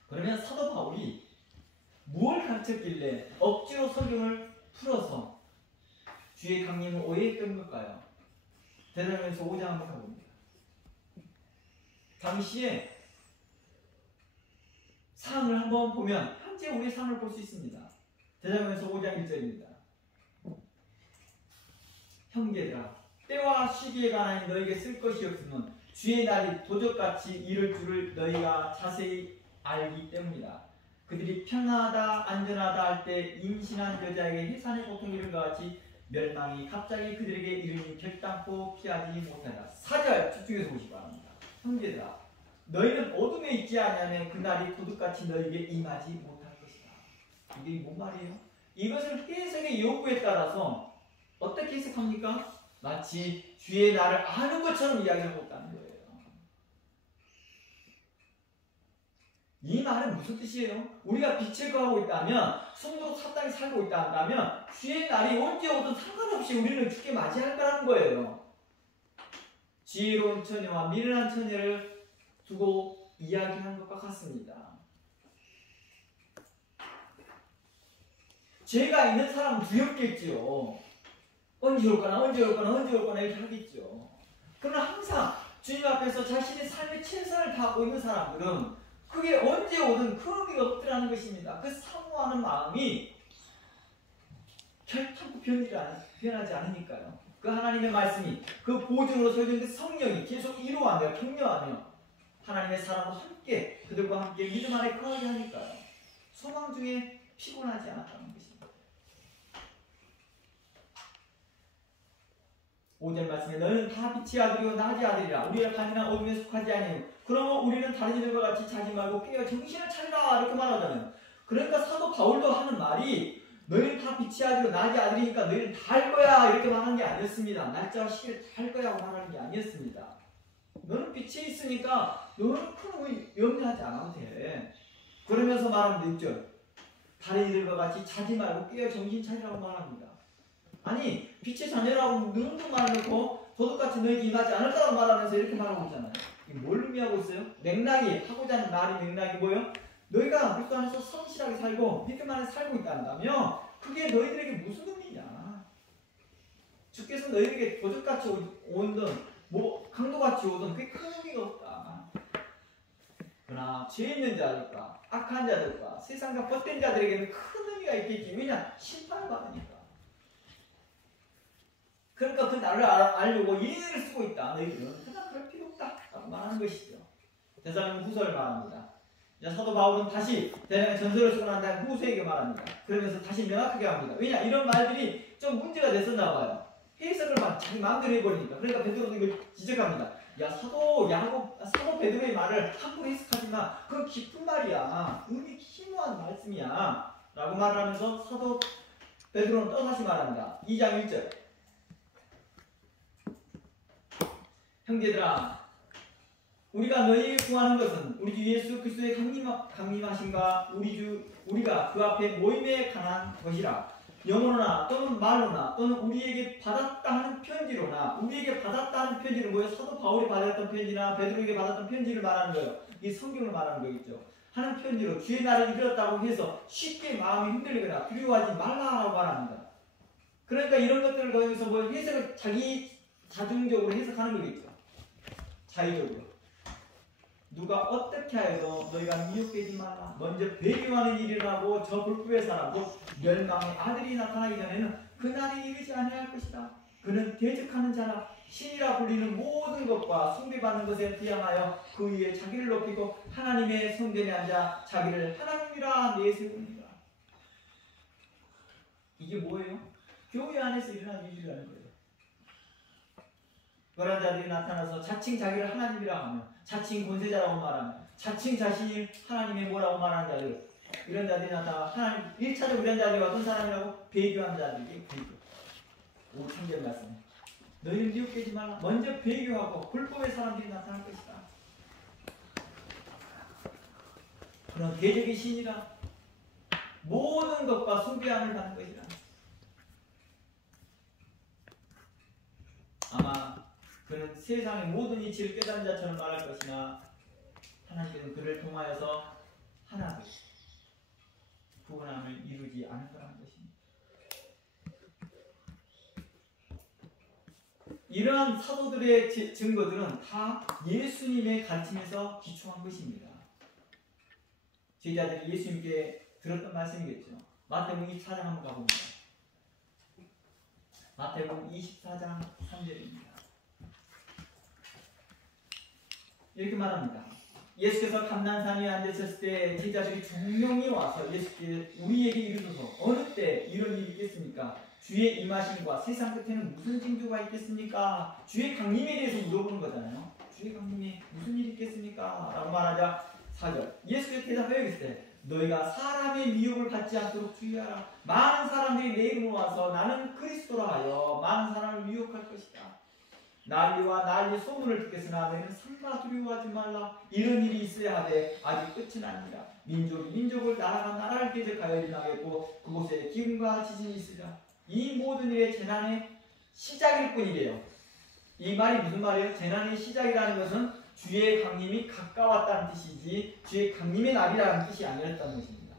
그러면 사도 바울이 무엇을 가르쳤길래 억지로 성경을 풀어서 주의 강림을 오해했던 걸까요? 대단하면서 5장 한번 가봅니다. 당시에 상을 한번 보면 현재 우리의 상을 볼 수 있습니다. 대장면서 5장 1절입니다. 형제들아, 때와 시기에 관하여 너에게 쓸 것이 없으면 주의 날이 도적같이 이를 줄을 너희가 자세히 알기 때문이다. 그들이 편하다 안전하다 할 때 임신한 여자에게 해산의 고통이 이른 것 같이 멸망이 갑자기 그들에게 이르니 결단코 피하지 못하리라. 4절 집중해서 보시기 바랍니다. 형제들아, 너희는 어둠에 있지 아니하면 그 날이 도둑같이 너희에게 임하지 못할 것이다. 이게 뭔 말이에요? 이것을 해석의 요구에 따라서 어떻게 해석합니까? 마치 주의 날을 아는 것처럼 이야기하고 있다는 거예요. 이 말은 무슨 뜻이에요? 우리가 빛을 거하고 있다면, 성도로 사탄이 살고 있다 한다면 주의 날이 언제 오든 상관없이 우리는 죽게 맞이할 거라는 거예요. 지혜로운 처녀와 미련한 처녀를 두고 이야기한 것과 같습니다. 죄가 있는 사람은 두렵겠지요. 언제 올거나 이렇게 하겠죠. 그러나 항상 주님 앞에서 자신의 삶의 최선을 다하고 있는 사람들은 그게 언제 오든 큰 의미가 없더라는 것입니다. 그 사모하는 마음이 결탄코 변하지 않으니까요. 그 하나님의 말씀이 그 보증으로 서진 그 성령이 계속 이루어가며 격려하며 하나님의 사람과 함께 그들과 함께 믿음 안에 거하게 하니까요. 소망 중에 피곤하지 않았다는 것입니다. 5절 말씀에 너희는 다 빛의 아들이요 낮의 아들이라 우리가 밤이나 어둠에 속하지 아니하요 그러면 우리는 다른 이들과 같이 자지 말고 깨어 정신을 차리라 이렇게 말하잖아요. 그러니까 사도 바울도 하는 말이 너희는 다 빛의 아들이요 낮의 아들이니까 너희는 다 할 거야 이렇게 말하는 게 아니었습니다. 날짜와 시기를 다 할 거야 말하는 게 아니었습니다. 너는 빛에 있으니까 너는 큰 염려하지 않아도 돼. 그러면서 말하면 되죠. 다른 이들과 같이 자지 말고 깨어 정신 차리라고 말합니다. 아니 빛의 자녀라고 누군가 말해놓고 도둑같이 너에게 임하지 않을 거라고 말하면서 이렇게 말하고 있잖아요. 이게 뭘 의미하고 있어요? 맥락이 하고자 하는 말이 맥락이 뭐예요? 너희가 그리스도 안에서 성실하게 살고 믿음 안에 살고 있다면 그게 너희들에게 무슨 의미냐? 주께서 너희에게 도둑같이 오든 뭐 강도같이 오든 그게 큰 의미가 없다. 그러나 죄 있는 자들과 악한 자들과 세상과 헛된 자들에게는 큰 의미가 있겠지. 왜냐? 심판을 받으니까. 그러니까 그 나를 알려고 예를 쓰고 있다. 너희들은 그냥 그럴 필요 없다 라고 말하는 것이죠. 데살로니가 후서를 말합니다. 사도 바울은 다시 대량의 전서를 쓰고 난 다음에 후서에게 말합니다. 그러면서 다시 명확하게 합니다. 왜냐? 이런 말들이 좀 문제가 됐었나 봐요. 해석을 막 자기 마음대로 해버리니까. 그러니까 베드로도 이걸 지적합니다. 야 사도 베드로의 말을 함부로 해석하지 마. 그건 깊은 말이야. 의미 심오한 말씀이야 라고 말을 하면서 사도 베드로는 또다시 말합니다. 2장 1절 형제들아 우리가 너희에게 구하는 것은 우리 주 예수 그리스도의 강림하심과 우리가 그 앞에 모임에 관한 것이라. 영어로나 또는 말로나 또는 우리에게 받았다 하는 편지로나 우리에게 받았다 하는 편지는 뭐예요? 사도 바울이 받았던 편지나 베드로에게 받았던 편지를 말하는 거예요. 이 성경을 말하는 거겠죠. 하는 편지로 주의 날을 이르렀다고 해서 쉽게 마음이 흔들리거나 두려워하지 말라라고 말합니다. 그러니까 이런 것들을 거기서 뭐 해석을 자중적으로 해석하는 거겠죠. 자의적으로. 누가 어떻게 하여도 너희가 미혹되지 말라. 먼저 배교하는 일이 일어나고 저 불법의 사람 곧 멸망의 아들이 나타나기 전에는 그날이 이르지 아니할 것이다. 그는 대적하는 자라 신이라 불리는 모든 것과 숭배받는 것에 비양하여 그 위에 자기를 높이고 하나님의 성전에 앉아 자기를 하나님이라 내세우니라. 이게 뭐예요? 교회 안에서 일어난 일이라는 거예요. 그런 자들이 나타나서 자칭 자기를 하나님이라 하며 자칭 권세자라고 말하며 자칭 자신이 하나님의 뭐라고 말하는 자들, 이런 자들이 나타나 하나님 1차적으로 이런 자들이 어떤 사람이라고? 배교한 자들이 배교. 5절 말씀에 너희는 미혹되지 말라. 먼저 배교하고 불법의 사람들이 나타날 것이다. 그런 대적의 신이라 모든 것과 숭배함을 받는 것이라. 아마 그는 세상의 모든 이치를 깨닫는 자처럼 말할 것이나 하나님께서는 그를 통하여서 하나도 구원함을 이루지 않은 거라는 것입니다. 이러한 사도들의 증거들은 다 예수님의 가르침에서 기초한 것입니다. 제자들이 예수님께 들었던 말씀이겠죠. 마태복음 24장 한번 가봅니다. 마태복음 24장 3절입니다. 이렇게 말합니다. 예수께서 감난산 위에 앉으셨을 때 제자들이 종명이 와서 예수께 우리에게 이르소서 어느 때 이런 일이 있겠습니까? 주의 임하심과 세상 끝에는 무슨 징조가 있겠습니까? 주의 강림에 대해서 물어보는 거잖아요. 주의 강림에 무슨 일이 있겠습니까? 라고 말하자 4절 예수께서 대답하여 이르시되 너희가 사람의 미혹을 받지 않도록 주의하라. 많은 사람들이 내 이름으로 와서 나는 그리스도라 하여 많은 사람을 미혹할 것이다. 난리와 난리 소문을 듣겠으나 너희는 삼가 두려워하지 말라. 이런 일이 있어야 하되 아직 끝은 아니라 민족이 민족을 나라가 나라를 대적하여 일어나겠고 그곳에 기근과 지진이 있으리라. 이 모든 일의 재난의 시작일 뿐이래요. 이 말이 무슨 말이에요? 재난의 시작이라는 것은 주의 강림이 가까웠다는 뜻이지 주의 강림의 날이라는 뜻이 아니었다는 것입니다.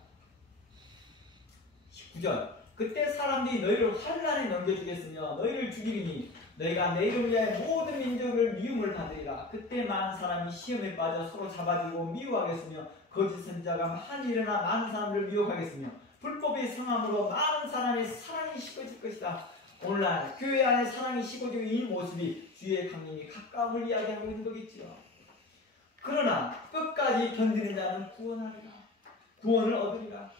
19절 그때 사람들이 너희를 환난에 넘겨주겠으며 너희를 죽이리니 너희가 내 이름을 위하여 모든 민족을 미움을 받으리라. 그때 많은 사람이 시험에 빠져 서로 잡아주고 미워하겠으며 거짓 선지자가 많이 일어나 많은 사람들을 미혹하겠으며 불법의 성함으로 많은 사람의 사랑이 식어질 것이다. 오늘날 교회 안에 사랑이 식어지고 이 모습이 주의 강림이 가까움을 이야기하고 있는 거겠지요. 그러나 끝까지 견디는 자는 구원하리라. 구원을 얻으리라.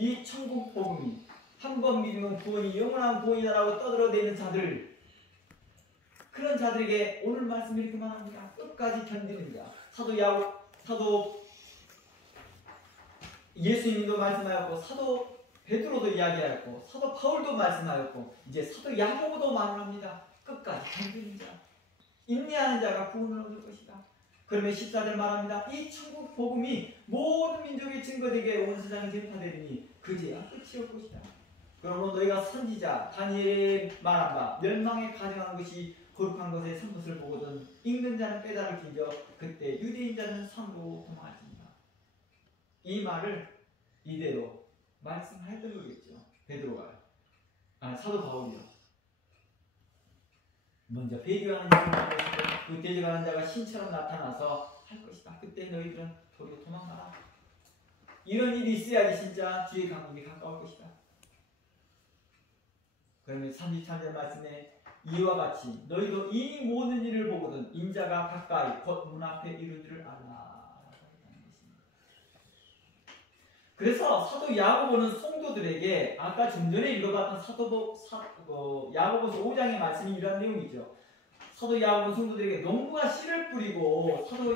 이 천국 복음이 한 번 믿으면 구원이 영원한 구원이다라고 떠들어대는 자들, 그런 자들에게 오늘 말씀 이렇게 말합니다. 끝까지 견디는 자. 사도 예수님도 말씀하였고, 사도 베드로도 이야기하였고, 사도 바울도 말씀하였고, 이제 사도 야고보도 말합니다. 끝까지 견디는 자, 인내하는 자가 구원을 얻을 것이다. 그러면 14절 말합니다. 이 천국 복음이 모든 민족의 증거되게 온 세상에 전파되리니 그제야 끝이 올 것이다. 그러므로 너희가 선지자 다니엘의 말한 바 멸망에 가증한 것이 거룩한 것의 선 것을 보거든 읽는 자는 깨달을 긴저 그때 유대인 자는 성으로 도망할지니라. 이 말을 이대로 말씀하였던 거겠죠. 베드로가, 사도 바울이요. 먼저 배교하는 자가 그 대적하는 자가 신처럼 나타나서 할 것이다. 그때 너희들은 도리어 도망가라. 이런 일이 있어야지 진짜 주의 강림이 가까울 것이다. 그러면 33절 말씀에 이와 같이 너희도 이 모든 일을 보거든 인자가 가까이 곧 문 앞에 이른 줄을 알라. 그래서 사도 야고보는 성도들에게 아까 좀 전에 읽어봤던 야고보서 5장의 말씀이 이런 내용이죠. 사도 야고보 성도들에게 농부가 씨를 뿌리고, 사도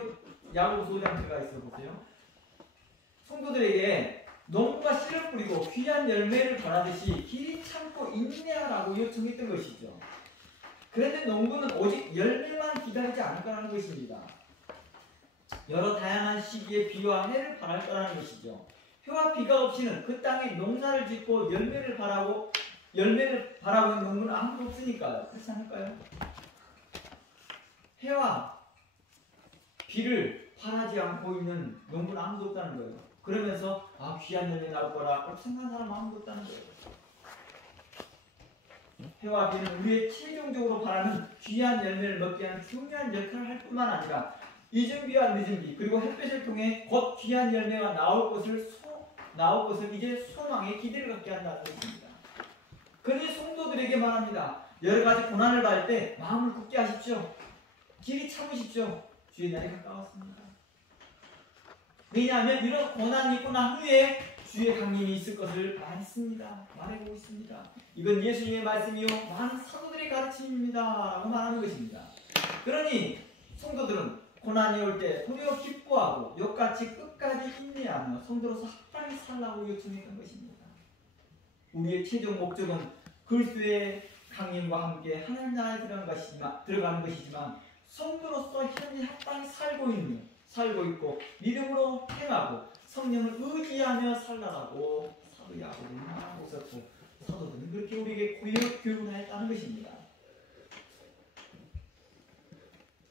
야고보서 5장 들어가 있어 보세요. 성도들에게 농부가 씨를 뿌리고 귀한 열매를 바라듯이 길이 참고 인내하라고 요청했던 것이죠. 그런데 농부는 오직 열매만 기다리지 않을 거라는 것입니다. 여러 다양한 시기에 비와 해를 바랄 거라는 것이죠. 해와 비가 없이는 그 땅에 농사를 짓고 열매를 바라고 있는 농부는 아무도 없으니까요. 그렇지 않을까요? 해와 비를 바라지 않고 있는 농부는 아무도 없다는 거예요. 그러면서 귀한 열매 나올 거라 생각하는 사람 아무도 없다는 거예요. 해와 비는 우리의 최종적으로 바라는 귀한 열매를 먹게 하는 중요한 역할을 할 뿐만 아니라 이른 비와 늦은 비 그리고 햇볕을 통해 곧 귀한 열매가 나올 것을 이제 소망에 기대를 갖게 한다는 것입니다. 그러니 성도들에게 말합니다. 여러 가지 고난을 받을 때 마음을 굳게 하십시오. 길이 참으십시오. 주의 날이 가까웠습니다. 왜냐하면 이런 고난이 있고 난 후에 주의 강림이 있을 것을 말해보고 있습니다. 이건 예수님의 말씀이요 많은 사도들의 가르침입니다 라고 말하는 것입니다. 그러니 성도들은 고난이 올 때 도리어 기뻐하고 역같이 끝까지 인내하며 성도로서 합당히 살라고 요청했던 것입니다. 우리의 최종 목적은 그리스도의 강림과 함께 하나님 나라에 들어가는 것이지만 성도로서 현재 합당히 살고 있고 믿음으로 행하고 성령을 의지하며 살라라고 사도 야고보는 말하고 있었고, 사도들은 그렇게 우리에게 교육을 했다는 것입니다.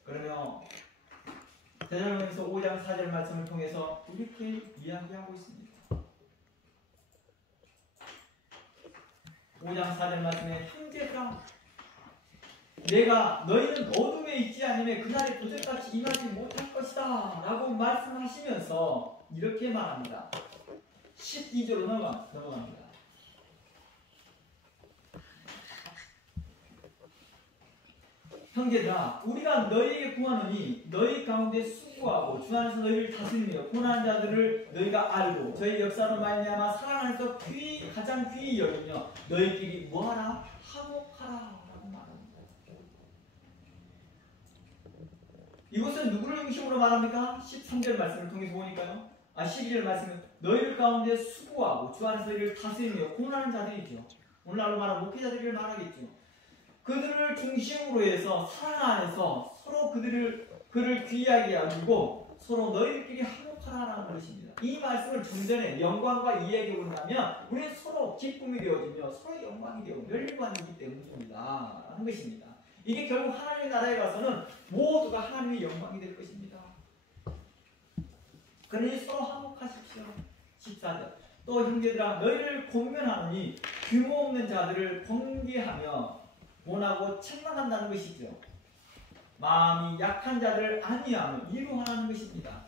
그러면 대사로니서 5장 4절 말씀을 통해서 이렇게 이야기하고 있습니다. 5장 4절 말씀에 형제들아 내가 너희는 어둠에 있지 않으면 그날에 도적같이 임하지 못할 것이다 라고 말씀하시면서 이렇게 말합니다. 12절로 넘어갑니다. 형제들아 우리가 너희에게 구하노니 너희 가운데 수고하고 주 안에서 너희를 다스리며 고난하는 자들을 너희가 알고 저희 역사로 말미암아 사랑 안에서 가장 귀히 여기며 너희끼리 뭐하라? 화목하라 라고 말합니다. 이것은 누구를 중심으로 말합니까? 13절 말씀을 통해서 보니까요. 12절 말씀은 너희들 가운데 수고하고 주 안에서 너희를 다스리며 고난하는 자들이죠. 오늘날로 말하면 목회자들을 말하겠죠. 그들을 중심으로 해서 사랑 안에서 서로 그를 귀하게 여기고 서로 너희들끼리 화목하라는 것입니다. 이 말씀을 좀 전에 영광과 이야기해 본다면 우리는 서로 기쁨이 되어지며 서로 영광이 되고 멸관이기 때문입니다 하는 것입니다. 이게 결국 하나님의 나라에 가서는 모두가 하나님의 영광이 될 것입니다. 그러니 서로 화목하십시오. 14절 또 형제들아 너희를 공면하노니 규모 없는 자들을 권계하며 원하고 책망한다는 것이죠. 마음이 약한 자들을 안위하며 이루하라는 것입니다.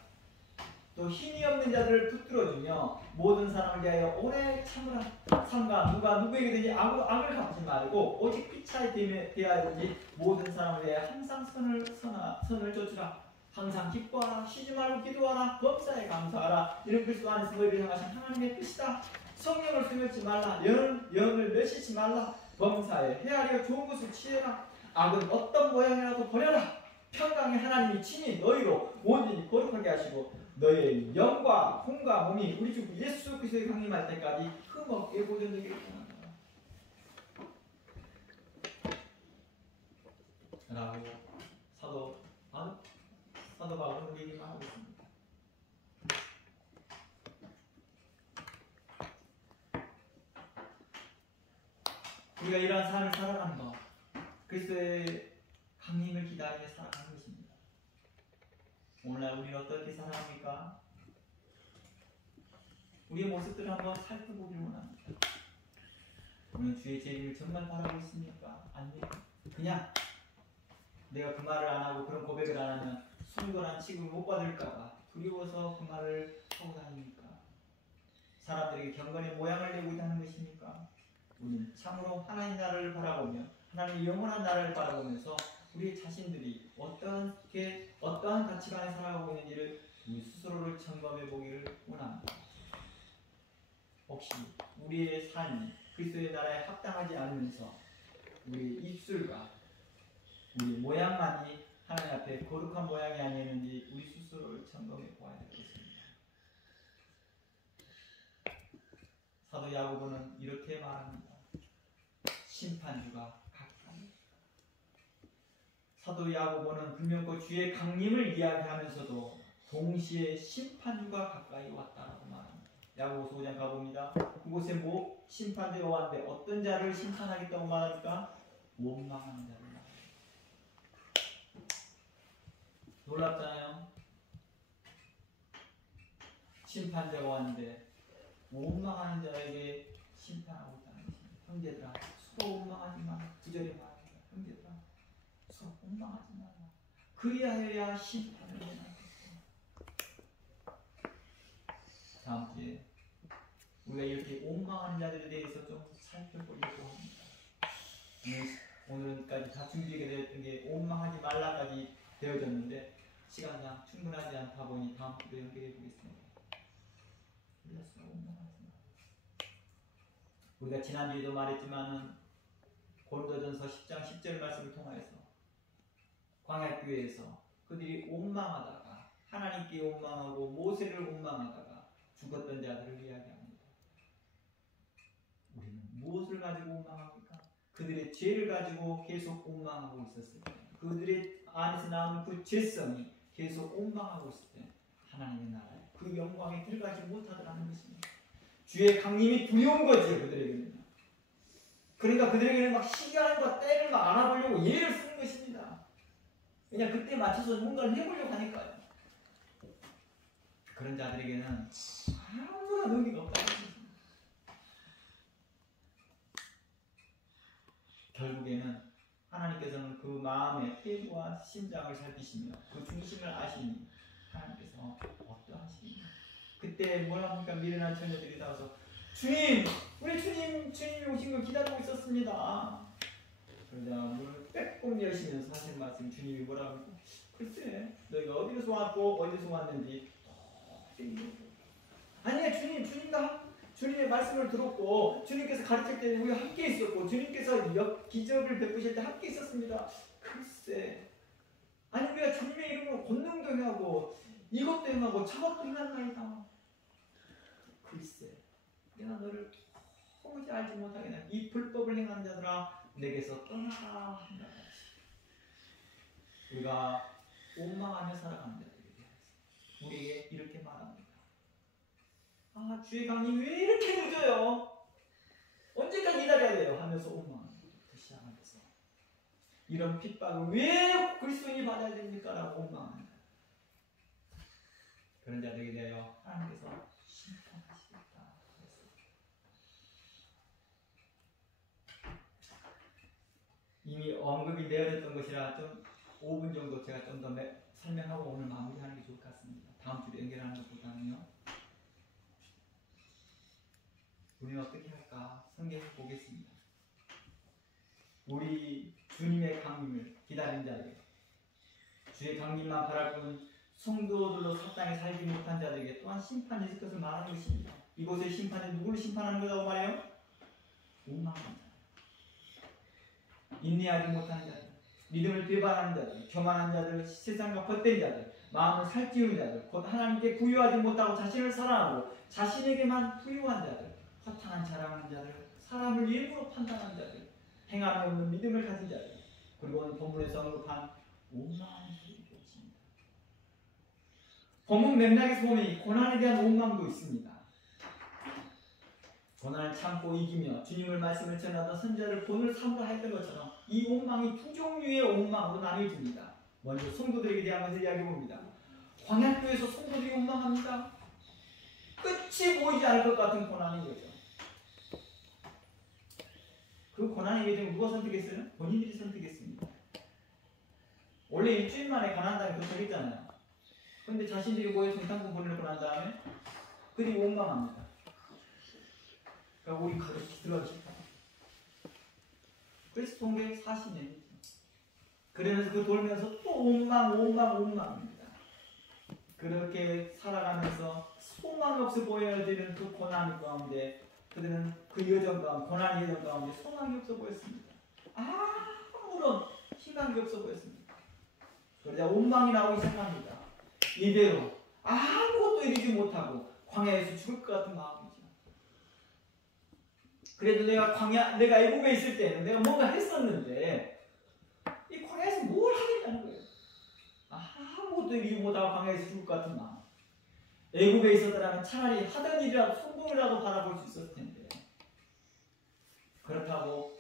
또 힘이 없는 자들을 붙들어주며 모든 사람을 위하여 오래 참으라. 삼가 누가 누구에게든지 악을 갚지 말고 오직 피차에 대하여든지 모든 사람을 위하여 항상 선을 좇으라. 항상 기뻐하라. 쉬지 말고 기도하라. 범사에 감사하라. 이런 그리스도 안에서 너희를 향하신 하나님의 뜻이다 성령을 숨겼지 말라. 영을 멸시치 말라. 범사에 헤아려 좋은 것을 취해라. 악은 어떤 모양이라도 버려라. 평강의 하나님이 친히 너희로 온전히 거룩하게 하시고 너희의 영과 혼과 몸이 우리 주 예수 그리스도의 강림할 때까지 흠없게 보존되기를 원한다. 라고 사도 바울은 우리에게 말하고 있습니다. 우리가 이러한 삶을 살아가는 것, 그리스도의 강림을 기다리며 살아가는 것입니다. 오늘날 우리는 어떻게 살아갑니까? 우리의 모습들을 한번 살펴보기를 원합니다. 우리는 주의 재림을 정말 바라고 있습니까? 아니면 그냥 내가 그 말을 안 하고 그런 고백을 안 하면 순결한 취급을 못 받을까봐 두려워서 그 말을 하고 다닙니까? 사람들에게 경건의 모양을 내고 있다는 것입니까? 우리는 참으로 하나님 나라를 바라보며 하나님의 영원한 나라를 바라보면서 우리 자신들이 어떠한 가치관에 살아가고 있는지를 우리 스스로를 점검해 보기를 원합니다. 혹시 우리의 삶이 그리스도의 나라에 합당하지 않으면서 우리 입술과 우리 모양만이 하나님 앞에 거룩한 모양이 아니었는지 우리 스스로를 점검해 보아야 될 것입니다. 사도 야고보는 이렇게 말합니다. 심판주가 가까이. 사도 야고보는 금명코 주의 강림을 이야기하면서도 동시에 심판주가 가까이 왔다라고 말합니다. 야고보서 5장 가봅니다. 그곳에 심판대가 왔는데 어떤 자를 심판하겠다고 말합니까? 원망하는 자를 말합니다. 놀랍잖아요. 심판대가 왔는데 원망하는 자에게 심판하고 있다는 것입니다. 형제들아 서로 원망하지 마라. 9절에 말합니다. 형제들아 서로 원망하지 마라. 그리하여야 심판을 내놔. 다음 주에 우리가 이렇게 원망하는 자들에 대해서 좀 살펴보려고 합니다. 오늘까지 다 준비하게 되었던 게 원망하지 말라까지 되어졌는데 시간상 충분하지 않다 보니 다음 주에 연결해 보겠습니다. 우리가 지난주에도 말했지만 고린도전서 10장 10절 말씀을 통하여서 광야교회에서 그들이 원망하다가 하나님께 원망하고 모세를 원망하다가 죽었던 자들을 이야기합니다. 우리는 무엇을 가지고 원망합니까? 그들의 죄를 가지고 계속 원망하고 있었을 때, 그들의 안에서 나오는 그 죄성이 계속 원망하고 있을 때 하나님의 나라에 그 영광에 들어가지 못하더라는 것입니다. 주의 강림이 두려운 거지요, 그들에게는. 그러니까 그들에게는 막 시기하는 때를 막 알아보려고 예를 쓰는 것입니다. 그냥 그때 맞춰서 뭔가를 해보려고 하니까요. 그런 자들에게는 아무런 의미가 없다는 것입니다. 결국에는 하나님께서는 그 마음의 태도와 심장을 살피시며 그 중심을 아시니 하나님께서 어떠하시니 그때 뭐랍니까? 미련한 처녀들이 나와서 주님! 우리 주님이 오신 걸 기다리고 있었습니다. 그러자 문을 빼꼼 여시면서 하시는 말씀 주님이 뭐라고 합니까? 글쎄 너희가 어디서 왔고 어디서 왔는지 아니야 주님과 주님의 말씀을 들었고 주님께서 가르칠 때 우리가 함께 있었고 주님께서 기적을 베푸실 때 함께 있었습니다. 글쎄 아니 우리가 주님의 이름으로 권능도 행하고 이것도 행하고 저것도 행한나이다. 글쎄 내가 너를 도무지 알지 못하겠나. 이 불법을 행하는 자들아 내게서 떠나라 한다. 우리가 원망하며 살아가는 자들에게 대해서 우리에게 이렇게 말합니다. 아 주의 강림이 왜 이렇게 늦어요? 언제까지 기다려야 돼요? 하면서 원망부터 시작하면서 이런 핍박을 왜 그리스도인이 받아야 됩니까? 라고 원망합니다. 그런 자들에게 대하여 하나님께서 심판하시겠다. 이미 언급이 되어졌던 것이라 좀 5분 정도 제가 좀 더 설명하고 오늘 마무리하는 게 좋을 것 같습니다. 다음 주에 연결하는 것보다는요. 우리는 어떻게 할까? 성경을 보겠습니다. 우리 주님의 강림을 기다린 자에게 주의 강림만 바랄 뿐 성도들로 사랑에 살지 못한 자들에게 또한 심판이 있을 것을 말하는 것입니다. 이곳의 심판은 누구를 심판하는 거라고 말해요? 원망하는 자, 인내하지 못하는 자들, 믿음을 배반하는 자들, 교만한 자들, 세상과 헛된 자들, 마음을 살찌우는 자들, 곧 하나님께 부유하지 못하고 자신을 사랑하고 자신에게만 부유한 자들, 허탄한 자랑하는 자들, 사람을 일부러 판단하는 자들, 행함이 없는 믿음을 가진 자들, 그리고 오늘 본문에서 언급한 원망하는 자들이 있습니다. 본문 맥락에서 보면 이 고난에 대한 원망도 있습니다. 고난을 참고 이기며 주님의 말씀을 전하던 선지자를 본을 삼으라 했던 것처럼 이 원망이 두 종류의 원망으로 나뉘어집니다. 먼저 성도들에게 대한 것을 이야기해봅니다. 광야교에서 성도들이 원망합니다. 끝이 보이지 않을 것 같은 고난인 거죠. 그 고난의 계정을 누가 선택했어요? 본인들이 선택했습니다. 원래 일주일 만에 가난당에 도착했잖아요. 그런데 자신들이 뭐에 정탐꾼 보내놓고 난 다음에 그들이 원망합니다. 그러니까 우리 가족이 들어가기 싫다. 그래서 동계 40년이죠. 그러면서 그 돌면서 또 원망입니다. 그렇게 살아가면서 소망이 없어 보여야 되는 그 고난 가운데 그들은 그 여정 가운데, 고난 여정 가운데 소망이 없어 보였습니다. 아무런 희망이 없어 보였습니다. 그러자 원망이 나오기 시작합니다. 이대로 아무것도 이루지 못하고 광야에서 죽을 것 같은 마음이죠. 그래도 내가 애국에 있을 때는 내가 뭔가 했었는데 이 광야에서 뭘 하겠다는 거예요. 아무것도 이루지 못하고 광야에서 죽을 것 같은 마음. 애국에 있었더라면 차라리 하던 일이라도 성공이라도 바라볼 수 있었을 텐데 그렇다고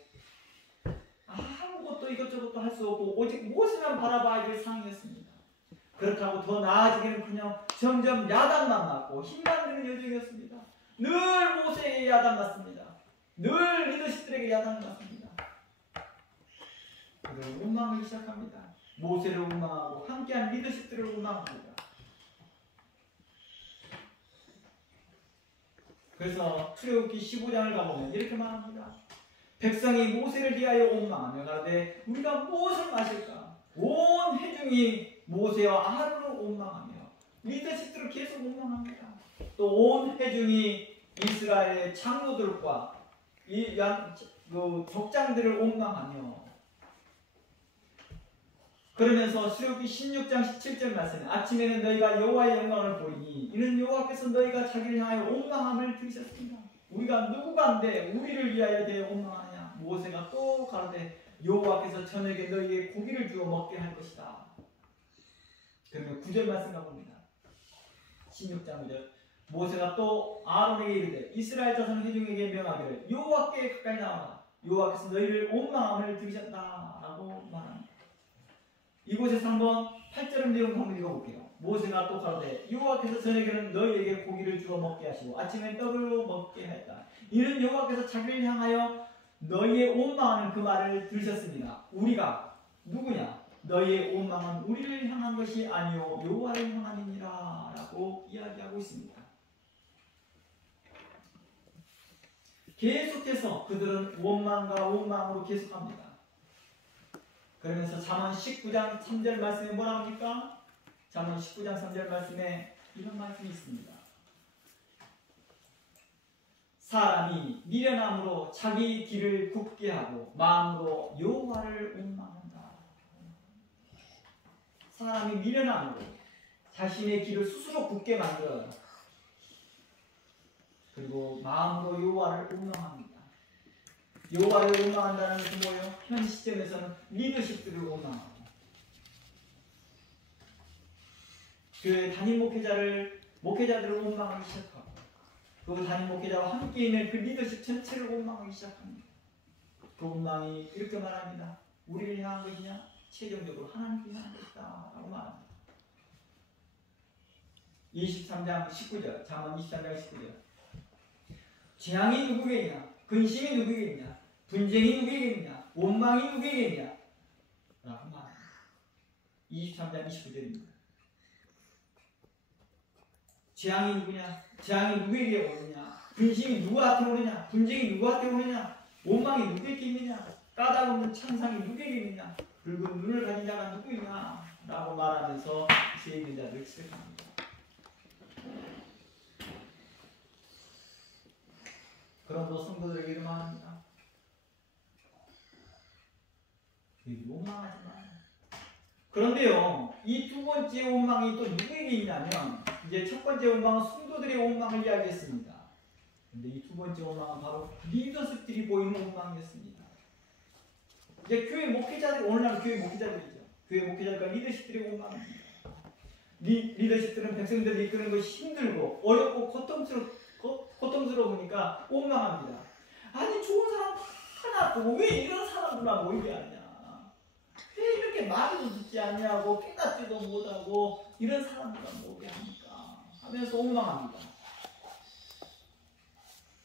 아무것도 이것저것도 할 수 없고 오직 무엇이만 바라봐야 될 상황이었습니다. 그렇다고 더 나아지기는 그냥 점점 야단만 맞고 힘만 드는 여정이었습니다. 늘 모세에게 야단 맞습니다. 늘 리더십들에게 야단을 맞습니다. 그들 원망하기 시작합니다. 모세를 원망하고 함께한 리더십들을 원망합니다. 그래서 출애굽기 15장을 가보면 이렇게 말합니다. 백성이 모세를 위하여 원망하며 가로되 우리가 무엇을 마실까? 온 회중이 모세와 아론을 원망하며 리더십들을 계속 원망합니다. 또 온 회중이 이스라엘의 장로들과 족장들을 원망하며 그러면서 출애굽기 16장 17절 말씀에 아침에는 너희가 여호와의 영광을 보이니 이는 여호와께서 너희가 자기를 향하여 원망함을 들으셨습니다. 우리가 누구간데 우리를 위하여 대해 원망하냐? 모세가 또 가로되 여호와께서 저녁에 너희에게 고기를 주어 먹게 할 것이다. 그러면 9절 말씀 가봅니다. 16장 9절 모세가 또 아론에게 이르되 이스라엘 자손 회중에게 명하기를 여호와께 가까이 나와라. 여호와께서 너희를 원망함을 들으셨다 라고 말합니다. 이곳에서 한번 8절 내용 한번 읽어볼게요. 모세가 또 가로되 여호와께서 저녁에는 너희에게 고기를 주어 먹게 하시고 아침에 떡으로 먹게 했다. 이는 여호와께서 자기를 향하여 너희의 원망하는 그 말을 들으셨습니다. 우리가 누구냐? 너희의 원망은 우리를 향한 것이 아니요 여호와를 향함이니라 라고 이야기하고 있습니다. 계속해서 그들은 원망과 원망으로 계속합니다. 그러면서 잠언 19장 3절 말씀에 뭐라 합니까? 잠언 19장 3절 말씀에 이런 말씀이 있습니다. 사람이 미련함으로 자기 길을 굽게 하고 마음으로 여호와를 원망한다. 사람이 미련함으로 자신의 길을 스스로 굽게 만들어요. 그리고 마음으로 여호와를 원망합니다. 여호와를 원망한다는 것은 뭐예요? 현 시점에서는 리더십들을 원망하고 그 담임 목회자들을 원망하기 시작하고 그 담임 목회자와 함께 있는 그 리더십 전체를 원망하기 시작합니다. 그 원망이 이렇게 말합니다. 우리를 향한 것이냐? 최종적으로 하나님께 향한 것이다 라고 말합니다. 23장 19절 잠언 23장 19절 재앙이 누구에게냐? 근심이 누구에게냐? 분쟁이 누구에게냐? 원망이 누구에게냐? 라고 말합니다. 23장 29절입니다. 재앙이 누구냐? 재앙이 누구에게 오느냐? 근심이 누구한테 오느냐? 분쟁이 누구한테 오느냐? 원망이 누구에게 있느냐? 까닭없는 찬상이 누구에게 있느냐? 붉은 눈을 가진 자가 누구이냐? 라고 말하면서 제 얘기자들을 지적합니다. 그런도 성도들에게 이런 말합니다. 원망하지 마. 그런데요, 이 두 번째 원망이 또 누구에게 있냐면, 이제 첫 번째 원망은 성도들의 원망을 이야기했습니다. 근데 이 두 번째 원망은 바로 리더십들이 보이는 원망이었습니다. 이제 교회 목회자들, 오늘날 교회 목회자들이죠. 교회 목회자들과 리더십들의 원망입니다. 리더십들은 백성들을 이끄는 것이 힘들고 어렵고 고통스러우니까 원망합니다. 아니 좋은 사람 다 놔두고 왜 이런 사람들만 모이게 하냐, 왜 이렇게 말도 듣지 않냐고 깨닫지도 못하고 이런 사람들만 모이게 합니까 하면서 원망합니다.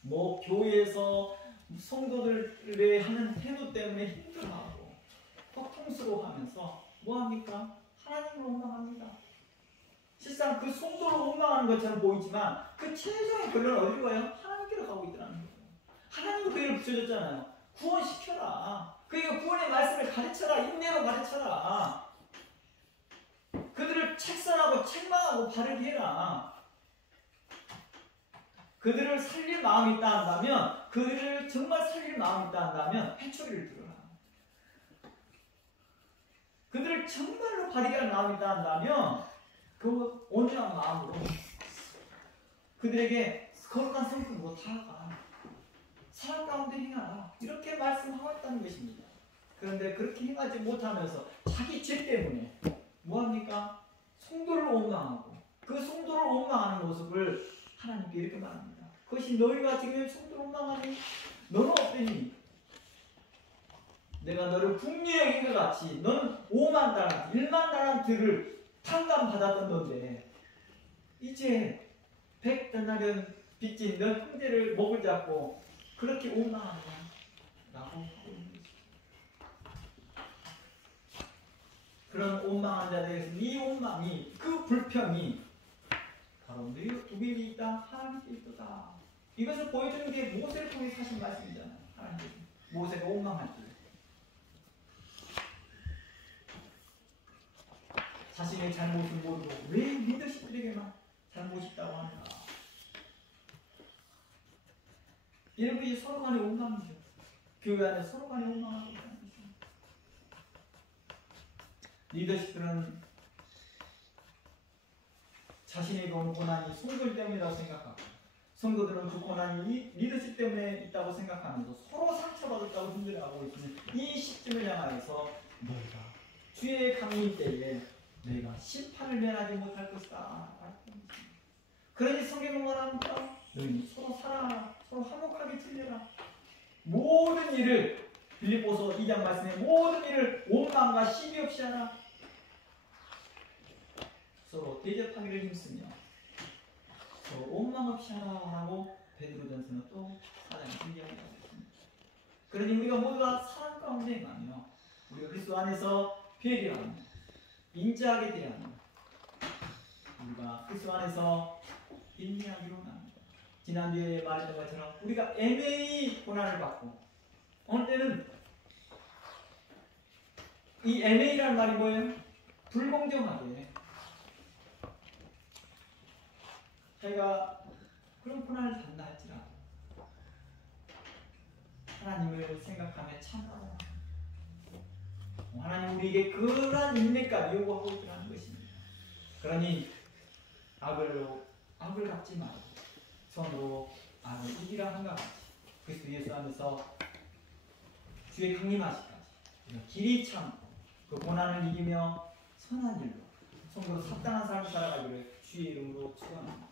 뭐 교회에서 성도들의 하는 태도 때문에 힘들어하고 고통스러워하면서 뭐합니까? 하나님을 원망합니다. 실상 그 성도를 원망하는 것처럼 보이지만 그 최종의 결론은 어디로 가요? 하나님께로 가고 있더라는 거예요. 하나님도 그에게 붙여줬잖아요. 구원시켜라. 그에게 구원의 말씀을 가르쳐라. 인내로 가르쳐라. 그들을 책선하고 책망하고 바르게 해라. 그들을 살릴 마음이 있다 한다면, 그들을 정말 살릴 마음이 있다 한다면 회초리를 들어라. 그들을 정말로 바르게 할 마음이 있다 한다면 그 온전한 마음으로 그들에게 거룩한 성품으로 다가가 사랑 가운데 행하라. 이렇게 말씀하고 있다는 것입니다. 그런데 그렇게 행하지 못하면서 자기 죄 때문에 뭐합니까? 성도를 원망하고 그 성도를 원망하는 모습을 하나님께 이렇게 말합니다. 그것이 너희가 지금 성도를 원망하니 너는 어떠니? 내가 너를 국리에 여긴 것 같이 너는 5만 달란트, 1만 달란트를 탕감받았던 너인데 이제 100데나리온 빚진 너 형제를 목을 잡고 그렇게 원망하냐? 라고 하고 있는 것입니다. 그런 원망한 자들에게서 이 원망이, 그 불평이 바로 너희 독일이 있다, 하나님께 있다. 이것을 보여주는 게 모세를 통해 하신 말씀이잖아요. 하나님, 모세가 원망할 때 자신의 잘못을 모르고 왜 리더십들에게만 잘못이 있다고 하는가? 이런 것이 서로 간의 원망이죠. 교회 안에 서로 간의 원망하고 있다는 것입니다. 리더십들은 자신에게 온 고난이 성도들 때문이라고 생각하고, 성도들은 그 고난이 리더십 때문에 있다고 생각하면서 서로 상처받았다고 힘들어하고 있는 이 시점을 향하여서 너희가 주의 강림 때에 너희가 심판을 면하지 못할 것이다. 그러니 성경은 말합니다. 너희는 서로 사랑하라. 서로 화목하게 지내라. 모든 일을, 빌립보서 2장 말씀에 모든 일을 원망과 시비 없이 하라. 서로 대접하기를 힘쓰며 서로 원망 없이 하라고 베드로전서는 또 4장에 이야기하고 있습니다. 그러니 우리가 모두가 사랑 가운데 임하며 우리가 그리스도 안에서 배려하며 인자하게 대하며 우리가 그리스도 안에서 인내하기로 합니다. 지난주에 말했던 것처럼 우리가 애매히 고난을 받고, 어느 때는 이 애매히라는 말이 뭐예요? 불공정하게 자기가 그런 고난을 받는다 할지라도 하나님을 생각하며 참아라. 하나님 우리에게 그러한 인내까지 요구하고 있다는 것입니다. 그러니 악을 갚지 말고 선으로 악을 이기라 한가 같이 그리스도 예수 안에서 주의 강림하시까지 길이 참고 그 고난을 이기며 선한 일로 성도로 합당한 삶을 살아가기를 주의 이름으로 축원합니다.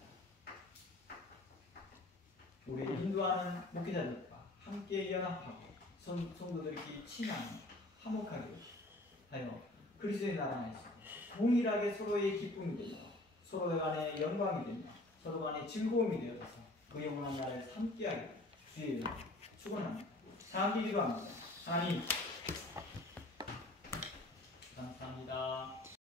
우리 인도하는 목회자들과 함께 연합하고 성도들끼리 친하며 화목하게 하여 그리스도의 나라에서 동일하게 서로의 기쁨이 되며 서로 간의 영광이 되며 서로 간의 즐거움이 되어서 그 영원한 나라에서 함께하게 주의 이름으로 축원합니다. 다음 기도합니다. 하나님